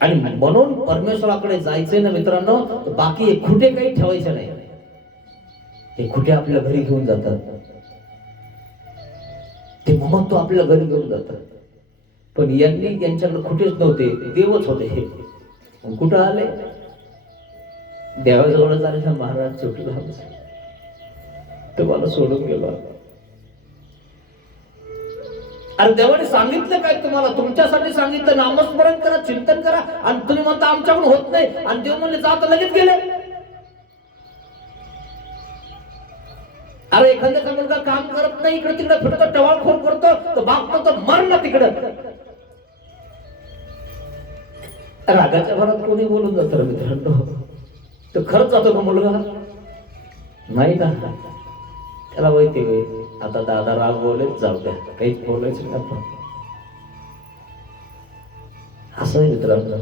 आणि म्हणून परमेश्वराकडे जायचंय ना मित्रांनो, तर बाकी हे खुटे काही ठेवायचे नाही. हे खुटे आपल्या घरी घेऊन जातात, ते महत्व आपल्या घरी घेऊन जातात. पण यांनी यांच्याकडे खुटेच नव्हते, देवच होते. हे कुठं आले? देवाजवळ आले. महाराज सुटला, तुम्हाला सोडून गेला. अरे देवाने सांगितलं काय तुम्हाला? तुमच्यासाठी सांगितलं, नामस्मरण करा, चिंतन करा, आणि तुम्ही म्हणता आमच्याकडून होत नाही. आणि देव म्हणले जात, लगेच गेले. अरे एखाद्याचा मुलगा काम करत नाही, इकडे तिकडे फिरतो, टवाळखोर करतो, तर बाप तर मर ना तिकडे. रागाच्या भरात कोणी बोलून जात मित्रांनो, तर खरंच जातो का मुलगा? नाही ना. त्याला माहिती आता दादा राग बोलेच, जाऊ द्या, काहीच बोलायचं नाही आपण. असं आहे मित्रांनो.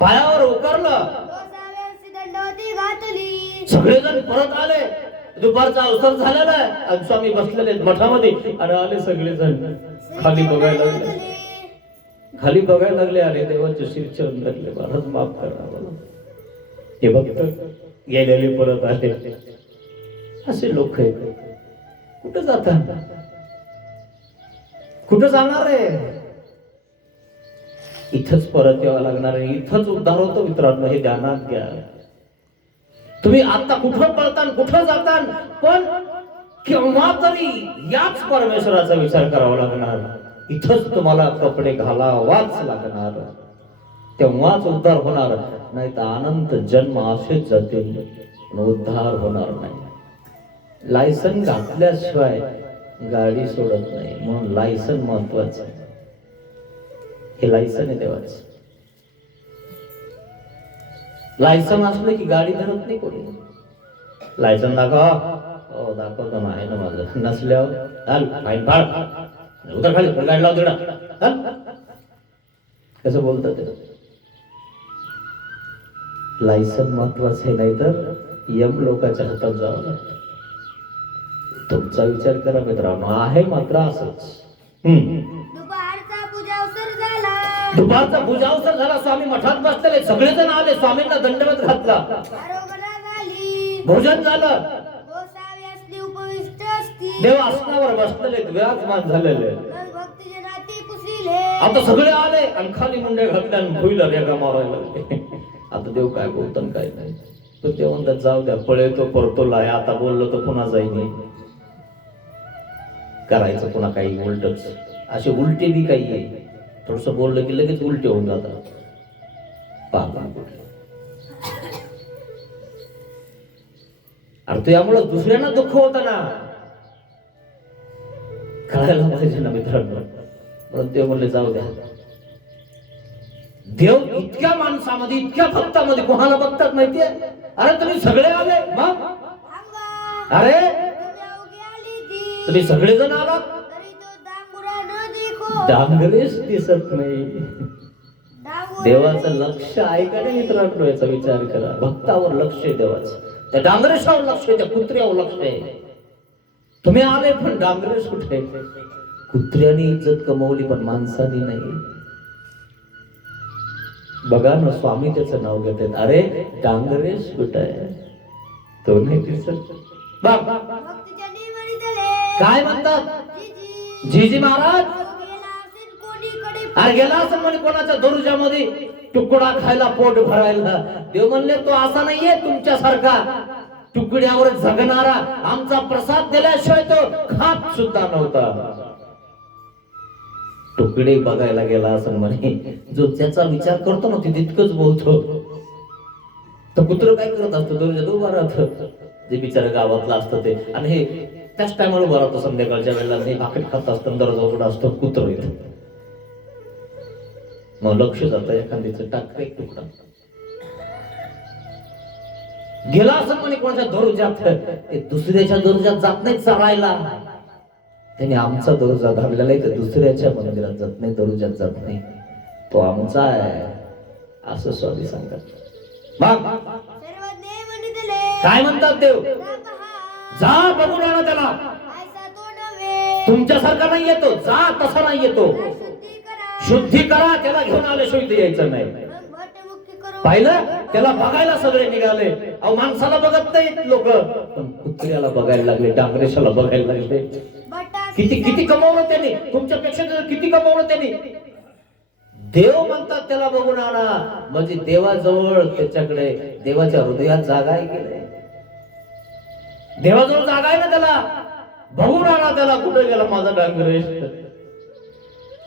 पायावर उकारलं, दंडवती घातली. सगळेजण परत आले. दुपारचा अवसर झालेला आहे आणि स्वामी बसलेले मठामध्ये, आणि आले सगळेजण. खाली बघायला लागले, खाली बघायला लागले. आणि देवाचे शिरचरण लागले, महाराज माफ करा मला. हे भक्त गेलेले परत आले. असे लोक आहेत. कुठं जातात? कुठं जाणार आहे? इथंच परत यावं लागणार आहे. इथंच उद्धार होतो मित्रांनो, हे ध्यानात घ्या. तुम्ही आता कुठं पळतान, कुठं जातान, पण केव्हा तरी याच परमेश्वराचा विचार करावा लागणार. इथंच तुम्हाला कपडे घालावाच लागणार, तेव्हाच उद्धार होणार. नाही तर अनंत जन्म असेच जातील, उद्धार होणार नाही. लायसन घातल्याशिवाय गाडी सोडत नाही, म्हणून लायसन महत्वाचं आहे. हे लायसन आहे देवाचं. लायसन असलं की गाडी धरत नाही कोणी. लायसन दाखवा, हो दाखवतो ना, आहे ना माझं. नसल्यावर फाईन फाड, उतर खाली, गाडी लाव तिकडं. कसं बोलतात ते? लायसन महत्वाचं आहे, नाही तर यम लोकांच्या हातात जावं. तुमचा विचार करा मित्रांनो. आहे मात्र असंच. दुपारचा पूजावसर झाला. दुपारचा पूजावसर झाला. स्वामी मठात बसलेले, सगळेजण आले. स्वामींना दंडवत घातला, आरोग्य झाली, भोजन झालं. गोसावी असली उपविष्ट असती. देव आसनावर बसलेले, विराजमान झालेले. भक्तजनाती पुसिले. आता सगळे आले आणि खाली मुंडे घातल्या आणि भुईला रेगा मारायला लागले. आता देव काय बोलतात काय नाही. तो देव म्हणतात जाऊ द्या, पळे तो परतो लाय. आता बोललो तर पुन्हा जाईन. करायचं पुन्हा काही उलटच. असे उलटे बी काही आहे. थोडस बोललं की लगेच उलटे होऊन जातात. अरे तो यामुळे दुसऱ्यांना दुःख होत ना, कळायला पाहिजे ना मित्रांनो. परंतु देव म्हणले जाऊ द्या. देव इतक्या माणसामध्ये, इतक्या भक्तामध्ये कोणाला बघतात माहितीये? अरे तुम्ही सगळे आले, मग अरे तुम्ही सगळेजण आलात, डांगरेच दिसत नाही. देवाचं लक्ष ऐका ना मित्रांनो, याचा विचार करा. भक्तावर लक्ष आहे देवाचं, त्या डांगरेशावर लक्ष आहे, त्या कुत्र्यावर लक्ष आहे. तुम्ही आले पण डांगरेश कुठे? कुत्र्याने इज्जत कमवली पण माणसाने नाही. बघा ना, स्वामी त्याचं नाव घेतात. अरे डांगरेश कुठे आहे? तो नाही दिसत. काय म्हणतात जीजी महाराज? अरे गेला असं म्हणे कोणाच्या दरुजामध्ये तुकडा खायला, पोट भरायला. देव म्हणले तो असा नाहीये तुमच्यासारखा तुकड्यावर जगणारा. आमचा प्रसाद दिल्याशिवाय तो खात सुद्धा नव्हता. तुकडे बघायला गेला असं म्हणे. जो त्याचा विचार करतो ना, ते तितकंच बोलतो. तर कुत्र काय करत असतो? दरुजात उभा राहतं. जे बिचारा गावातला असतं ते, आणि हे त्याच टायमाला उभा राहतो संध्याकाळच्या वेळेला. भाकरी खात असतो, दरवाजा उघडा असतो, कुत्र येतो. मग लक्ष जातं, एखाद्याचं टाकतं एक तुकडा. गेला असं कोणी कोणाच्या दर्जात, ते दुसऱ्याच्या दर्जात जात नाही चरायला. त्याने आमचा दर्जा धरलेला आहे, तर दुसऱ्याच्या मंदिरात जात नाही, दर्जात जात नाही, तो आमचा आहे असं स्वामी सांगतात. मग सर्वज्ञ म्हणितले काय म्हणतात देव? जा पहा, जा बघून आणा त्याला. ऐसा तो नव्हे, तुमच्यासारखा नाही येतो, जा तसा नाही येतो. जा शुद्धी करा. शुद्धी करा, त्याला घेऊन आल्याशिवाय इथे यायचं नाही. मग भटमुक्ती करू. पाहिलं, त्याला बघायला सगळे निघाले. अहो माणसाला बघत नाहीत लोक, पण कुत्र्याला बघायला लागले, डांगरेशाला बघायला लागले. भटासी किती किती कमावलं त्यांनी, तुमच्यापेक्षा किती कमावलं त्यांनी. देव म्हणतात त्याला बघून आणा, म्हणजे देवाजवळ, त्याच्याकडे देवाच्या हृदयात जागा आहे की नाही? देवाजवळ जागा आहे ना, त्याला बघून आणा त्याला. कुठे गेला माझा डांगरेश?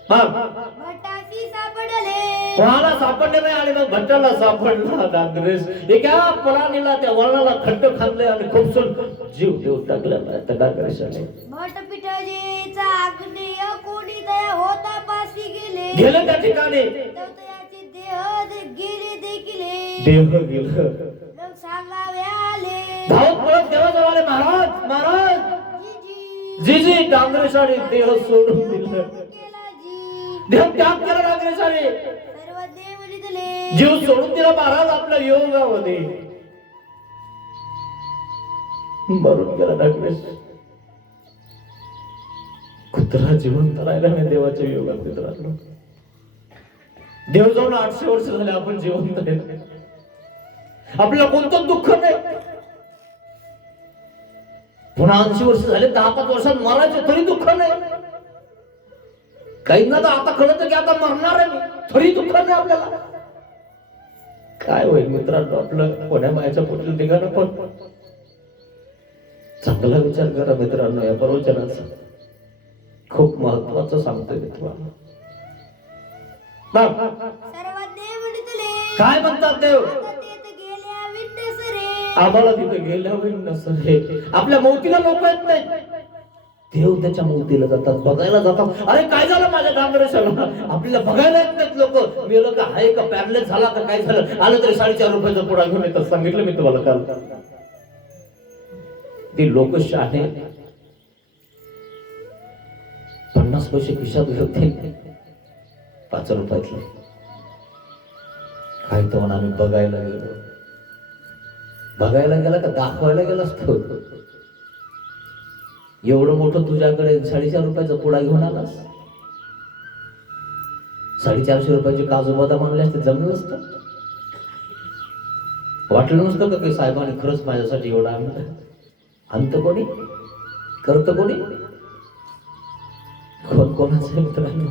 भटासी सापडले, कोणाला सापडले नाही, आणि मग भट्टाला सापडला डांगरेश. एका पराणीला, त्या वळणाला खड्ड खाल्ले आणि खूपसून जीव देव टाकला त्या डांगरेशाने. भटपिटाजीचा आग्नेय कोणी तया होता पासी गेले, गेलं त्या ठिकाणी, तयाचे देह गेले देखिले, देह गेलं. मग सांगावे आले, धावत पळत देवाजवळ आले. महाराज महाराज, जी जी जी डांगरेशाने देह सोडून दिलं, केला जी. देह त्याग केला डांगरेशाने, सर्वज्ञ म्हणितले, जीव सोडून दिला महाराज आपल्या योगामध्ये. मरून गेला डांगरेश. कुत्रा जिवंत राहिला नाही देवाच्या योगात. मित्रांनो, देव जाऊन 800 वर्ष झाले, आपण जिवंत नाही. आपल्याला कोणतं दुःख नाही. पुन्हा 80 वर्ष झाले, 10-5 वर्षात मरायचे तरी दुःख नाही. काहींना तर आता कळतं की आता मरणार आहे मी, तरी दुःख नाही आपल्याला. काय होईल मित्रांनो आपलं कोण्या मायाच्या पोटी निघालं? पण चांगला विचार करा मित्रांनो. या प्रवचनाचा खूप महत्वाचं सांगतोय मी तुम्हाला. सर्वज्ञ म्हणितले, काय म्हणतात देव? आता तेथ गेल्या विठ्ठसरे, आम्हाला तिथे गेल्यावर नसरे. आपल्या मौतीला लोक येत नाही, देव त्याच्या मौतीला जातात, बघायला जातात. अरे काय झालं माझ्या डांगरेशाला? आपल्याला बघायला येत नाहीत लोक. मेलं का, आहे का, पॅरलेस झाला का, काय झालं? आलं तरी 4.5 रुपयाचा पुडा घेऊन येतात. सांगितलं मी तुम्हाला काल. ते लोक शहाणे 50 पैसे खिशात घेऊन 5 रुपयातलं काय तो म्हणा. आम्ही बघायला गेलो. बघायला गेला का दाखवायला गेला असतो? एवढं मोठं तुझ्याकडे 4.5 रुपयाचा पुडा घेऊन आलास. 450 रुपयाचे काजू बदाम आणले असते, जमलं नसतं? वाटलं नसतं का काही साहेबांनी खरंच माझ्यासाठी एवढं आणलं? अंत कोणी करत, कोणी कोण कोणाचं मित्रांनो?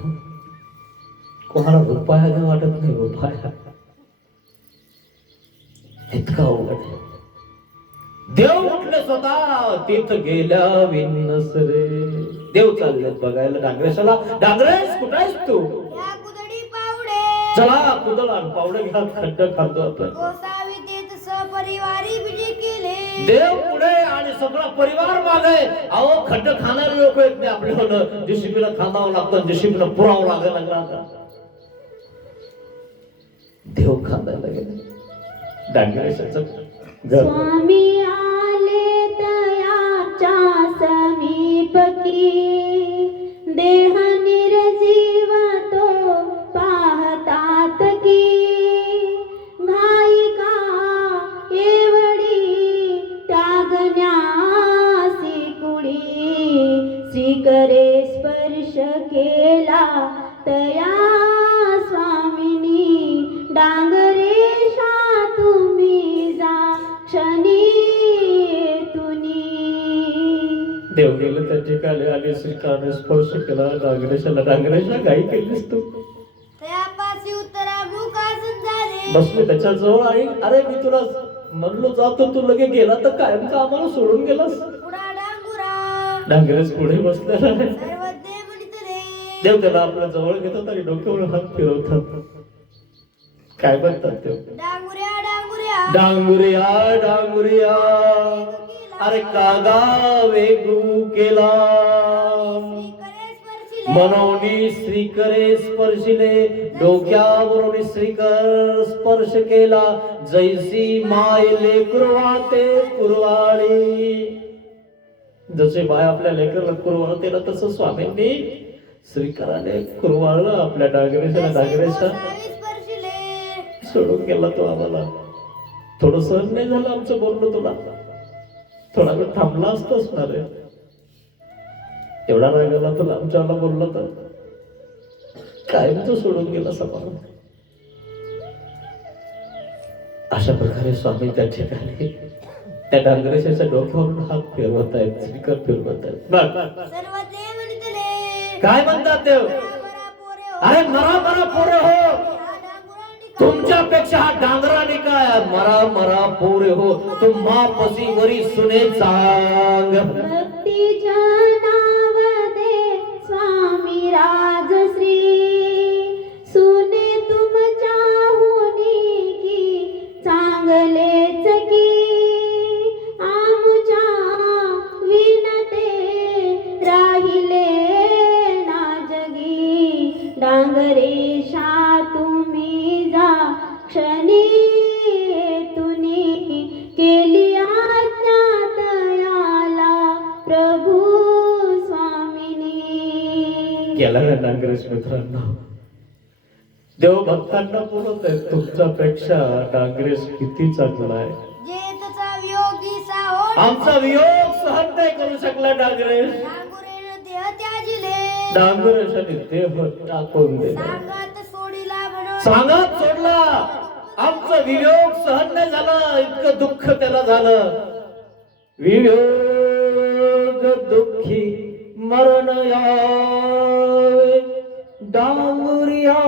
कोणाला रुपया नाही वाटत नाही. रुपया इतका अवघड आहे. देव उठले स्वतः, तिथ गेल्या विनसरे. देव चालले बघायला डांगरेशाला. डांगरेश कुठं आहेस तू? या कुदडी पावडे, चला कुदळ आण, पावडे घ्या, खड्ड खातो आपण. गोसावी तेथ सपरिवारी बिजे केले, देव पुढे आणि सगळा परिवार मागे. अहो खड्ड खाणारे लोक आहेत नाही आपल्याला. जेसीबीला खांदावं लागतं, जेसीबीला पुरावं लागलं. देव खांदायला गेले डांगरेशाचं घर. स्वामी आले तयाच्या समीपकी, देह निर्जीव तो पाहतात की, घाईका एवढी त्यागण्यासी कुडी, श्रीकरे स्पर्श केला तया स्वामिनी, डांगरेशा तुम्ही जा क्षणी तुनी. देव गेले त्या ठिकाणी आणि श्रीकाने स्पर्श केला डांगरेशाला. डांगरेशला काही केलीस तू? तयापासी उत्तरामुखासन झाले, बसले त्याच्या जवळ आणि अरे मी तुला म्हणलो जातो, तू लगे गेला तर कायमचा आम्हाला सोडून गेलास. पुढा डांगुरा, डांगरेश पुढे बसलेला आहे. सर्वज्ञ म्हणितले, देव त्याला आपल्या जवळ घेतात आणि डोक्यावर हात फिरवतात. काय म्हणतात देव? डांगुऱ्या डांगुऱ्या, डांगुरिया डांगुरिया, अरे कागा वेगू केला, श्रीकरे स्पर्शिले, मनवणी श्रीकरे स्पर्शिले. डोक्यावरून श्रीकर स्पर्श केला, जैसी माय लेकरवाते कुरवाळी. जसे बाय आपल्या लेकरला कुरवाळते ना, तसं स्वामींनी श्रीकराने कुरवाळलं आपल्या डांगरेशाला. डांगरेशा गोसावी स्पर्शिले. सोडून गेला तो आम्हाला. थोडं सहन नाही झालं आमचं बोलणं तुला, थोडा वेळ थांबला असतोच ना रे. एवढा रागाला तुला आमच्याला बोललं तर काय तो सोडून गेला सभा. अशा प्रकारे स्वामी त्या ठिकाणी त्या डांगरेशाच्या डोक्यावरून हात फिरवत आहेत, स्पीकर फिरवत आहेत. सर्व देव म्हणतले. काय म्हणतात देव? मरा पोरे हो. अरे मरा मरा पोरे हो. हा डांगुरांनी काय? तुमच्यापेक्षा हा डांगराने काय? मरा मरा पोरे हो. तुम्हा पसी वरी सुने चांग. भक्तीच्या नावादे स्वामी राजश्री, सुने तुमच्या होनी की चांगलेच की, आमच्या विनते राहिले ना जगी, डांगरेशा तुम्ही जा क्षणी तुनी, केली आज्ञा तयाला प्रभू स्वामिनी. गेला ना डांगरेश मित्रांनो. देव भक्तांना बोलत आहे, तुमच्यापेक्षा डांगरेश किती चांगला आहे. जेतचा वियोगी साहोड. आमचा वियोग सहन नाही करू शकला डांगरेश. डांगुरेनं देह त्याजिले. डांगरेशाने देह टाकून दिला, सांगात सोडीला म्हणून. सांगत सोडला. आमचा वियोग सहन नाही झाला, इतकं दुःख त्याला झालं. वियोग दुःखी मरण यावे डांगुरिया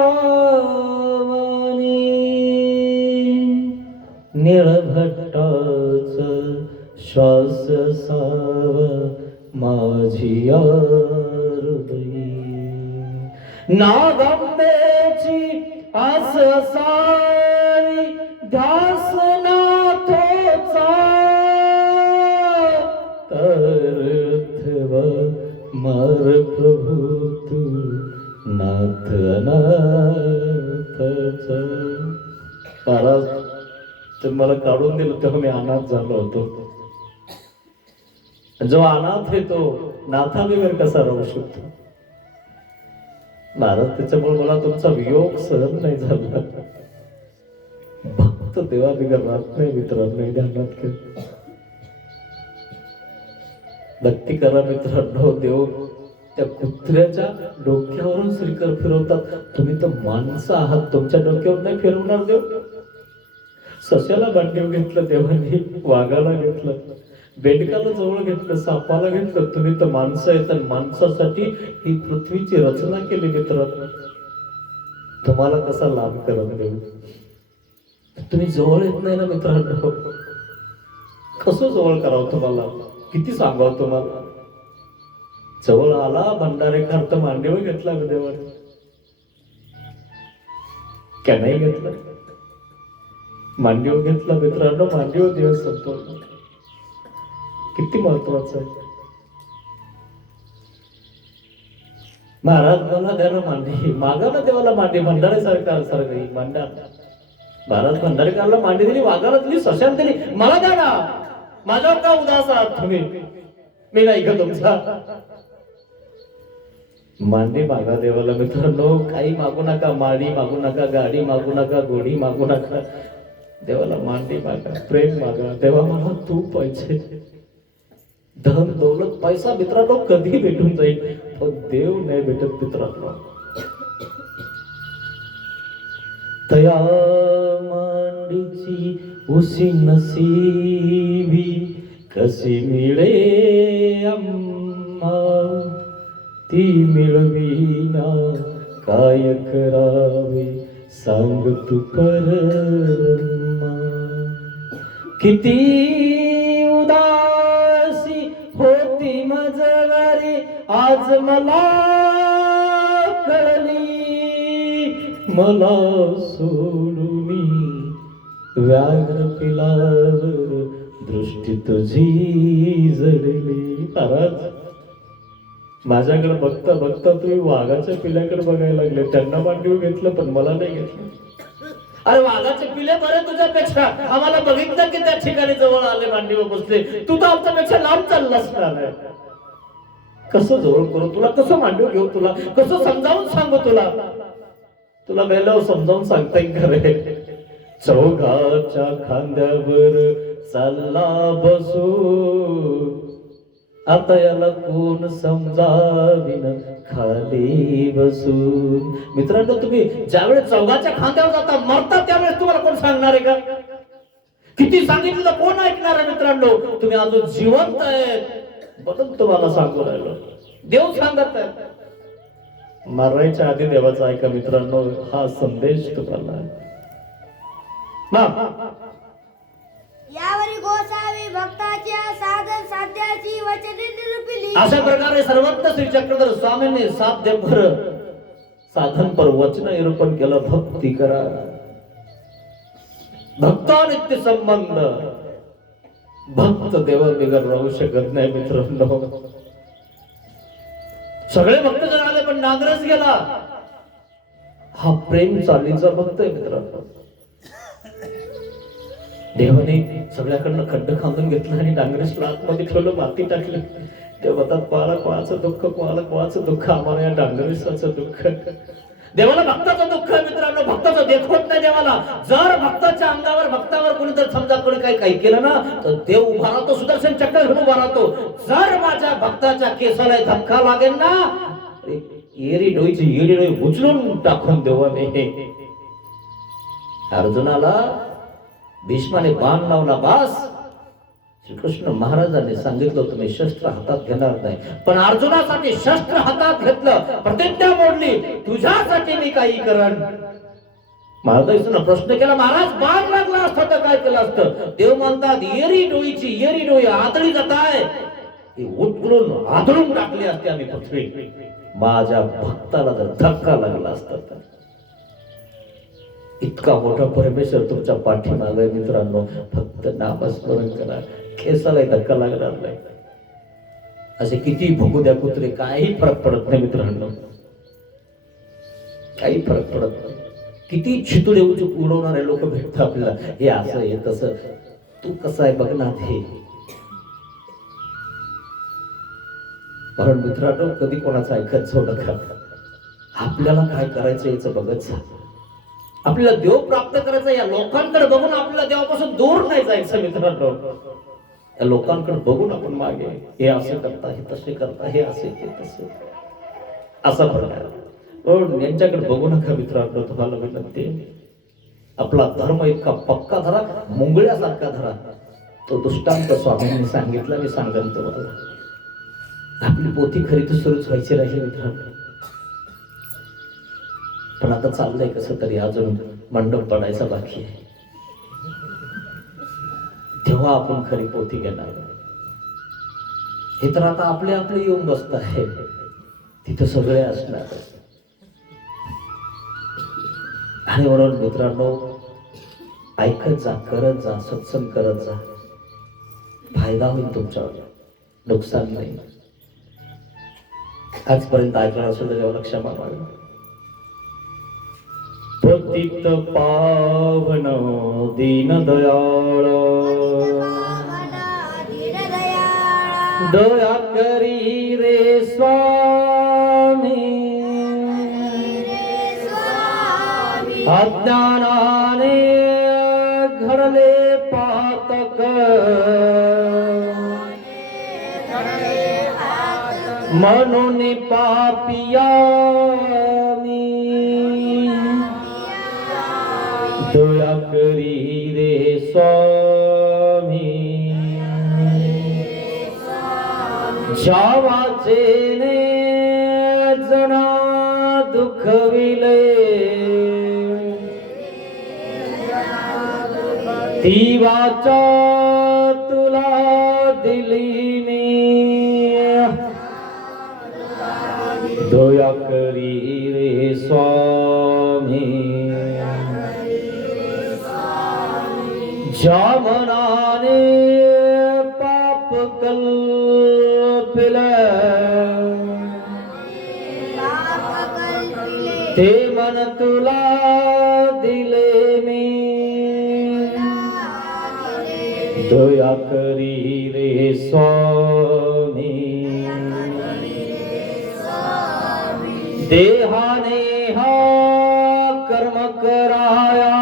निळभट्टाच श्वास साव माझी हृदयी, नागांबेची आस सारी ध्यास नाथोचा, तरथव मार प्रभू तू नाथ अनाथच. महाराज ते मला काढून दिलं तेव्हा मी अनाथ झालो होतो. जो अनाथ आहे तो नाथाबिगर कसा राहू शकतो? महाराज त्याच्यामुळे मला तुमचा वियोग सहन नाही झाला. भक्त देवाबिगर राहत नाही मित्रांनो, ध्यानात घ्या. भक्ती करा मित्रांनो. देव त्या कुत्र्याच्या डोक्यावरून श्रीकर फिरवतात. तुम्ही तर माणसं आहात, तुमच्या डोक्यावर नाही फिरवणार देव. सश्याला बांधीव घेतलं देवानी, वाघाला घेतलं, बेडकाला जवळ घेतलं, सापाला घेतलं. तुम्ही तर माणसं आहेत आणि माणसासाठी ही पृथ्वीची रचना केली मित्रांनो. तुम्हाला कसा लाभ करून देऊ? तुम्ही जवळ येत नाही ना मित्रांनो. कसं जवळ करावं तुम्हाला? किती सांगावं तुम्हाला? जवळ आला भंडारे खर्च मांडीव घेतला देवाने, काय नाही घेतलं? मांडीव घेतला मित्रांनो. मांडीव दिवस संपवला. किती महत्वाचं आहे. महाराज मला द्या ना मांडी, मागा ना देवाला मांडी. भंडारे सारखी मांडा. महाराज भंडारेकरला मांडी दिली, वाघाला दिली, सशाला दिली, मला द्या ना. माझ्यावर का उदास आहात तुम्ही? मी नाही का तुमचा? मांडी मागा देवाला मित्रांनो. काही मागू नका, माडी मागू नका, गाडी मागू नका, घोडी मागू नका. देवाला मांडी मागा, प्रेम मागा. देवा मला तू पाहिजे. धन दौलत पैसा मित्रांनो कधी भेटून जाईल, पण देव नाही भेटत मित्रांनो. तया मांडीची उसी नसीबी कशी मिळे आम्हा, ती मिळविना काय करावे सांग तू परमा. किती उदासी होती मजवारी आज मला कळली. मला सोडून व्याघ्र पिलावर दृष्टी तुझी जडली. महाराज माझ्याकडे बघता बघता तुम्ही वाघाच्या पिल्याकडे बघायला लागले. त्यांना मांडीव घेतलं पण मला नाही घेतलं. अरे वाघाचे पिले बरे तुझ्यापेक्षा. आम्हाला बघितलं की त्या ठिकाणी जवळ आले, मांडीवर बसले. तू तर आमच्यापेक्षा लांब चाललास ना. कसं जवळ करू तुला, कसं मांडीव घेऊ तुला, कसं समजावून सांगू तुला. तुला मेल्यावर समजावून सांगता येईल खरे. चौघाच्या खांद्यावर चालला बसू, आता याला कोण समजावीन खाली बसून. मित्रांनो, तुम्ही ज्यावेळेस चौघाच्या खांद्यावर जाता, मरता, त्यावेळेस तुम्हाला कोण सांगणार आहे का? किती सांगितलं कोण ऐकणार आहे? मित्रांनो, तुम्ही अजून जिवंत आहे म्हणून तुम्हाला सांगू राहिलो. देव सांगत आहे. मरायच्या आधी देवाचा ऐका मित्रांनो, हा संदेश तुम्हाला आहे. यावरी गोसावी भक्ताच्या साधन साध्याची वचने निरूपिली. अशा प्रकारे सर्वत्र श्री चक्रधर स्वामींनी 7 देवभर साधन पर वचन निरूपण केलं. भक्ती करा, भक्ता नित्य संबंध. भक्त देवा बिगर राहू शकत नाही मित्रांनो. सगळे भक्त जण आले पण नागरस गेला. हा प्रेम चालीचा भक्त आहे मित्रांनो. देवाने सगळ्याकडनं खड्ड खांदून घेतलं आणि डांगरेशला आतमध्ये ठेवलं, माती टाकलं. देव म्हणतात, कोणाला कोणाचं दुःख, कोणाला कोणाचं दुःख, आम्हाला या डांगरेशाचं दुःख. देवाला भक्ताचं दुःख आहे मित्रांनो. भक्ताचं देखवत नाही देवाला. जर भक्ताच्या अंगावर, भक्तावर कोणी जर समजा कोणी काही केलं ना, तर देव उभा राहतो, सुदर्शन चक्र घेऊन उभा राहतो. जर माझ्या भक्ताच्या केसाला धक्का लागेल ना, येरी डोईची येडी डोई उचलून टाकून देवाने. अर्जुनाला भीष्माने बाण लावला, बास. श्रीकृष्ण महाराजांनी सांगितलं तुम्ही शस्त्र हातात घेणार नाही, पण अर्जुनासाठी शस्त्र हातात घेतलं, प्रतिज्ञा मोडली, तुझ्यासाठी मी काही करण. महाराजांना प्रश्न केला, महाराज बाण लागला असतं तर काय केलं असतं? देव म्हणतात, येरी डोईची येरी डोई आदळी जात आहे, उठून आदळून टाकली असते आम्ही पृथ्वी. माझ्या भक्ताला जर धक्का लागला असता तर. इतका मोठा परमेश्वर तुमच्या पाठीमागे मित्रांनो. फक्त नामस्मरण करा, केसाला धक्का लागणार नाही. असे किती भोगू द्या कुत्रे, काही फरक पडत नाही मित्रांनो, काही फरक पडत नाही. किती चितुडे उडवणारे लोक भेटतात आपल्याला, हे असं हे तसं, तू कसं आहे बघ ना ते. कारण मित्रांनो, कधी कोणाचं ऐकत जाऊ नका. आपल्याला काय करायचं याचं बघत जा. आपल्याला देव प्राप्त करायचा, या लोकांकडे बघून आपल्याला देवापासून दूर नाही जायचं मित्रांनो. या लोकांकडे बघून आपण मागे, हे असं करता, हे तसे करता, हे असे ते तसे, असा प्रकार. पण यांच्याकडे बघू नका मित्रांनो. तुम्हाला विनंती, आपला धर्म इतका पक्का धरा, मुंगळ्यासारखा धरा. तो दृष्टांत स्वामींनी सांगितला, मी सांगेन तुम्हाला. आपली पोथी खरी तर सुरूच व्हायची राहिली मित्रांनो. पण आता चाललंय कसं तरी, अजून मंडप पडायचा बाकी आहे. तेव्हा आपण खरी पोथी घेणार. हे तर आता आपले आपले येऊन बसत आहे, तिथं सगळे असणार. आणि म्हणून मित्रांनो, ऐकत जा, करत जा, सत्संग करत जा. फायदा होईल तुमच्यावर, नुकसान नाही. आजपर्यंत ऐकलं असेल तर एवढं क्षमा मागणं. पतित पावन दीनदयाळ, दया करी रे स्वामी, अज्ञानाने घडले पातक, म्हणून पापिया दया करी रे स्वामी. जावाचे ने जना दुखविले, ती वाचा तुला दिली मी, दया करी रे स्वामी. ज्या मनाने पाप कल्पिले, ते मन तुला दिले मी दया करी रे स्वामी देहाने हा कर्म कराया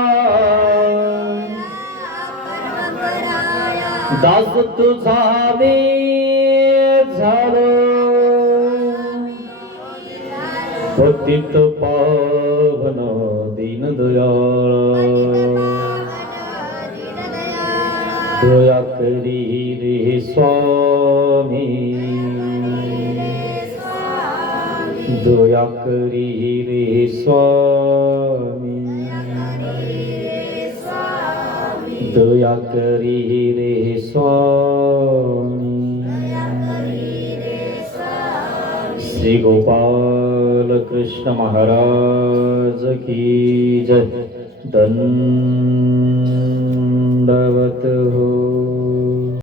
दास तुझा मी झालो पतित पावन दीन दयाळा दया करी रे स्वामी दया करी रे स्वामी दया करी रे स्वामी श्री गोपाल कृष्ण महाराज की जय धन्य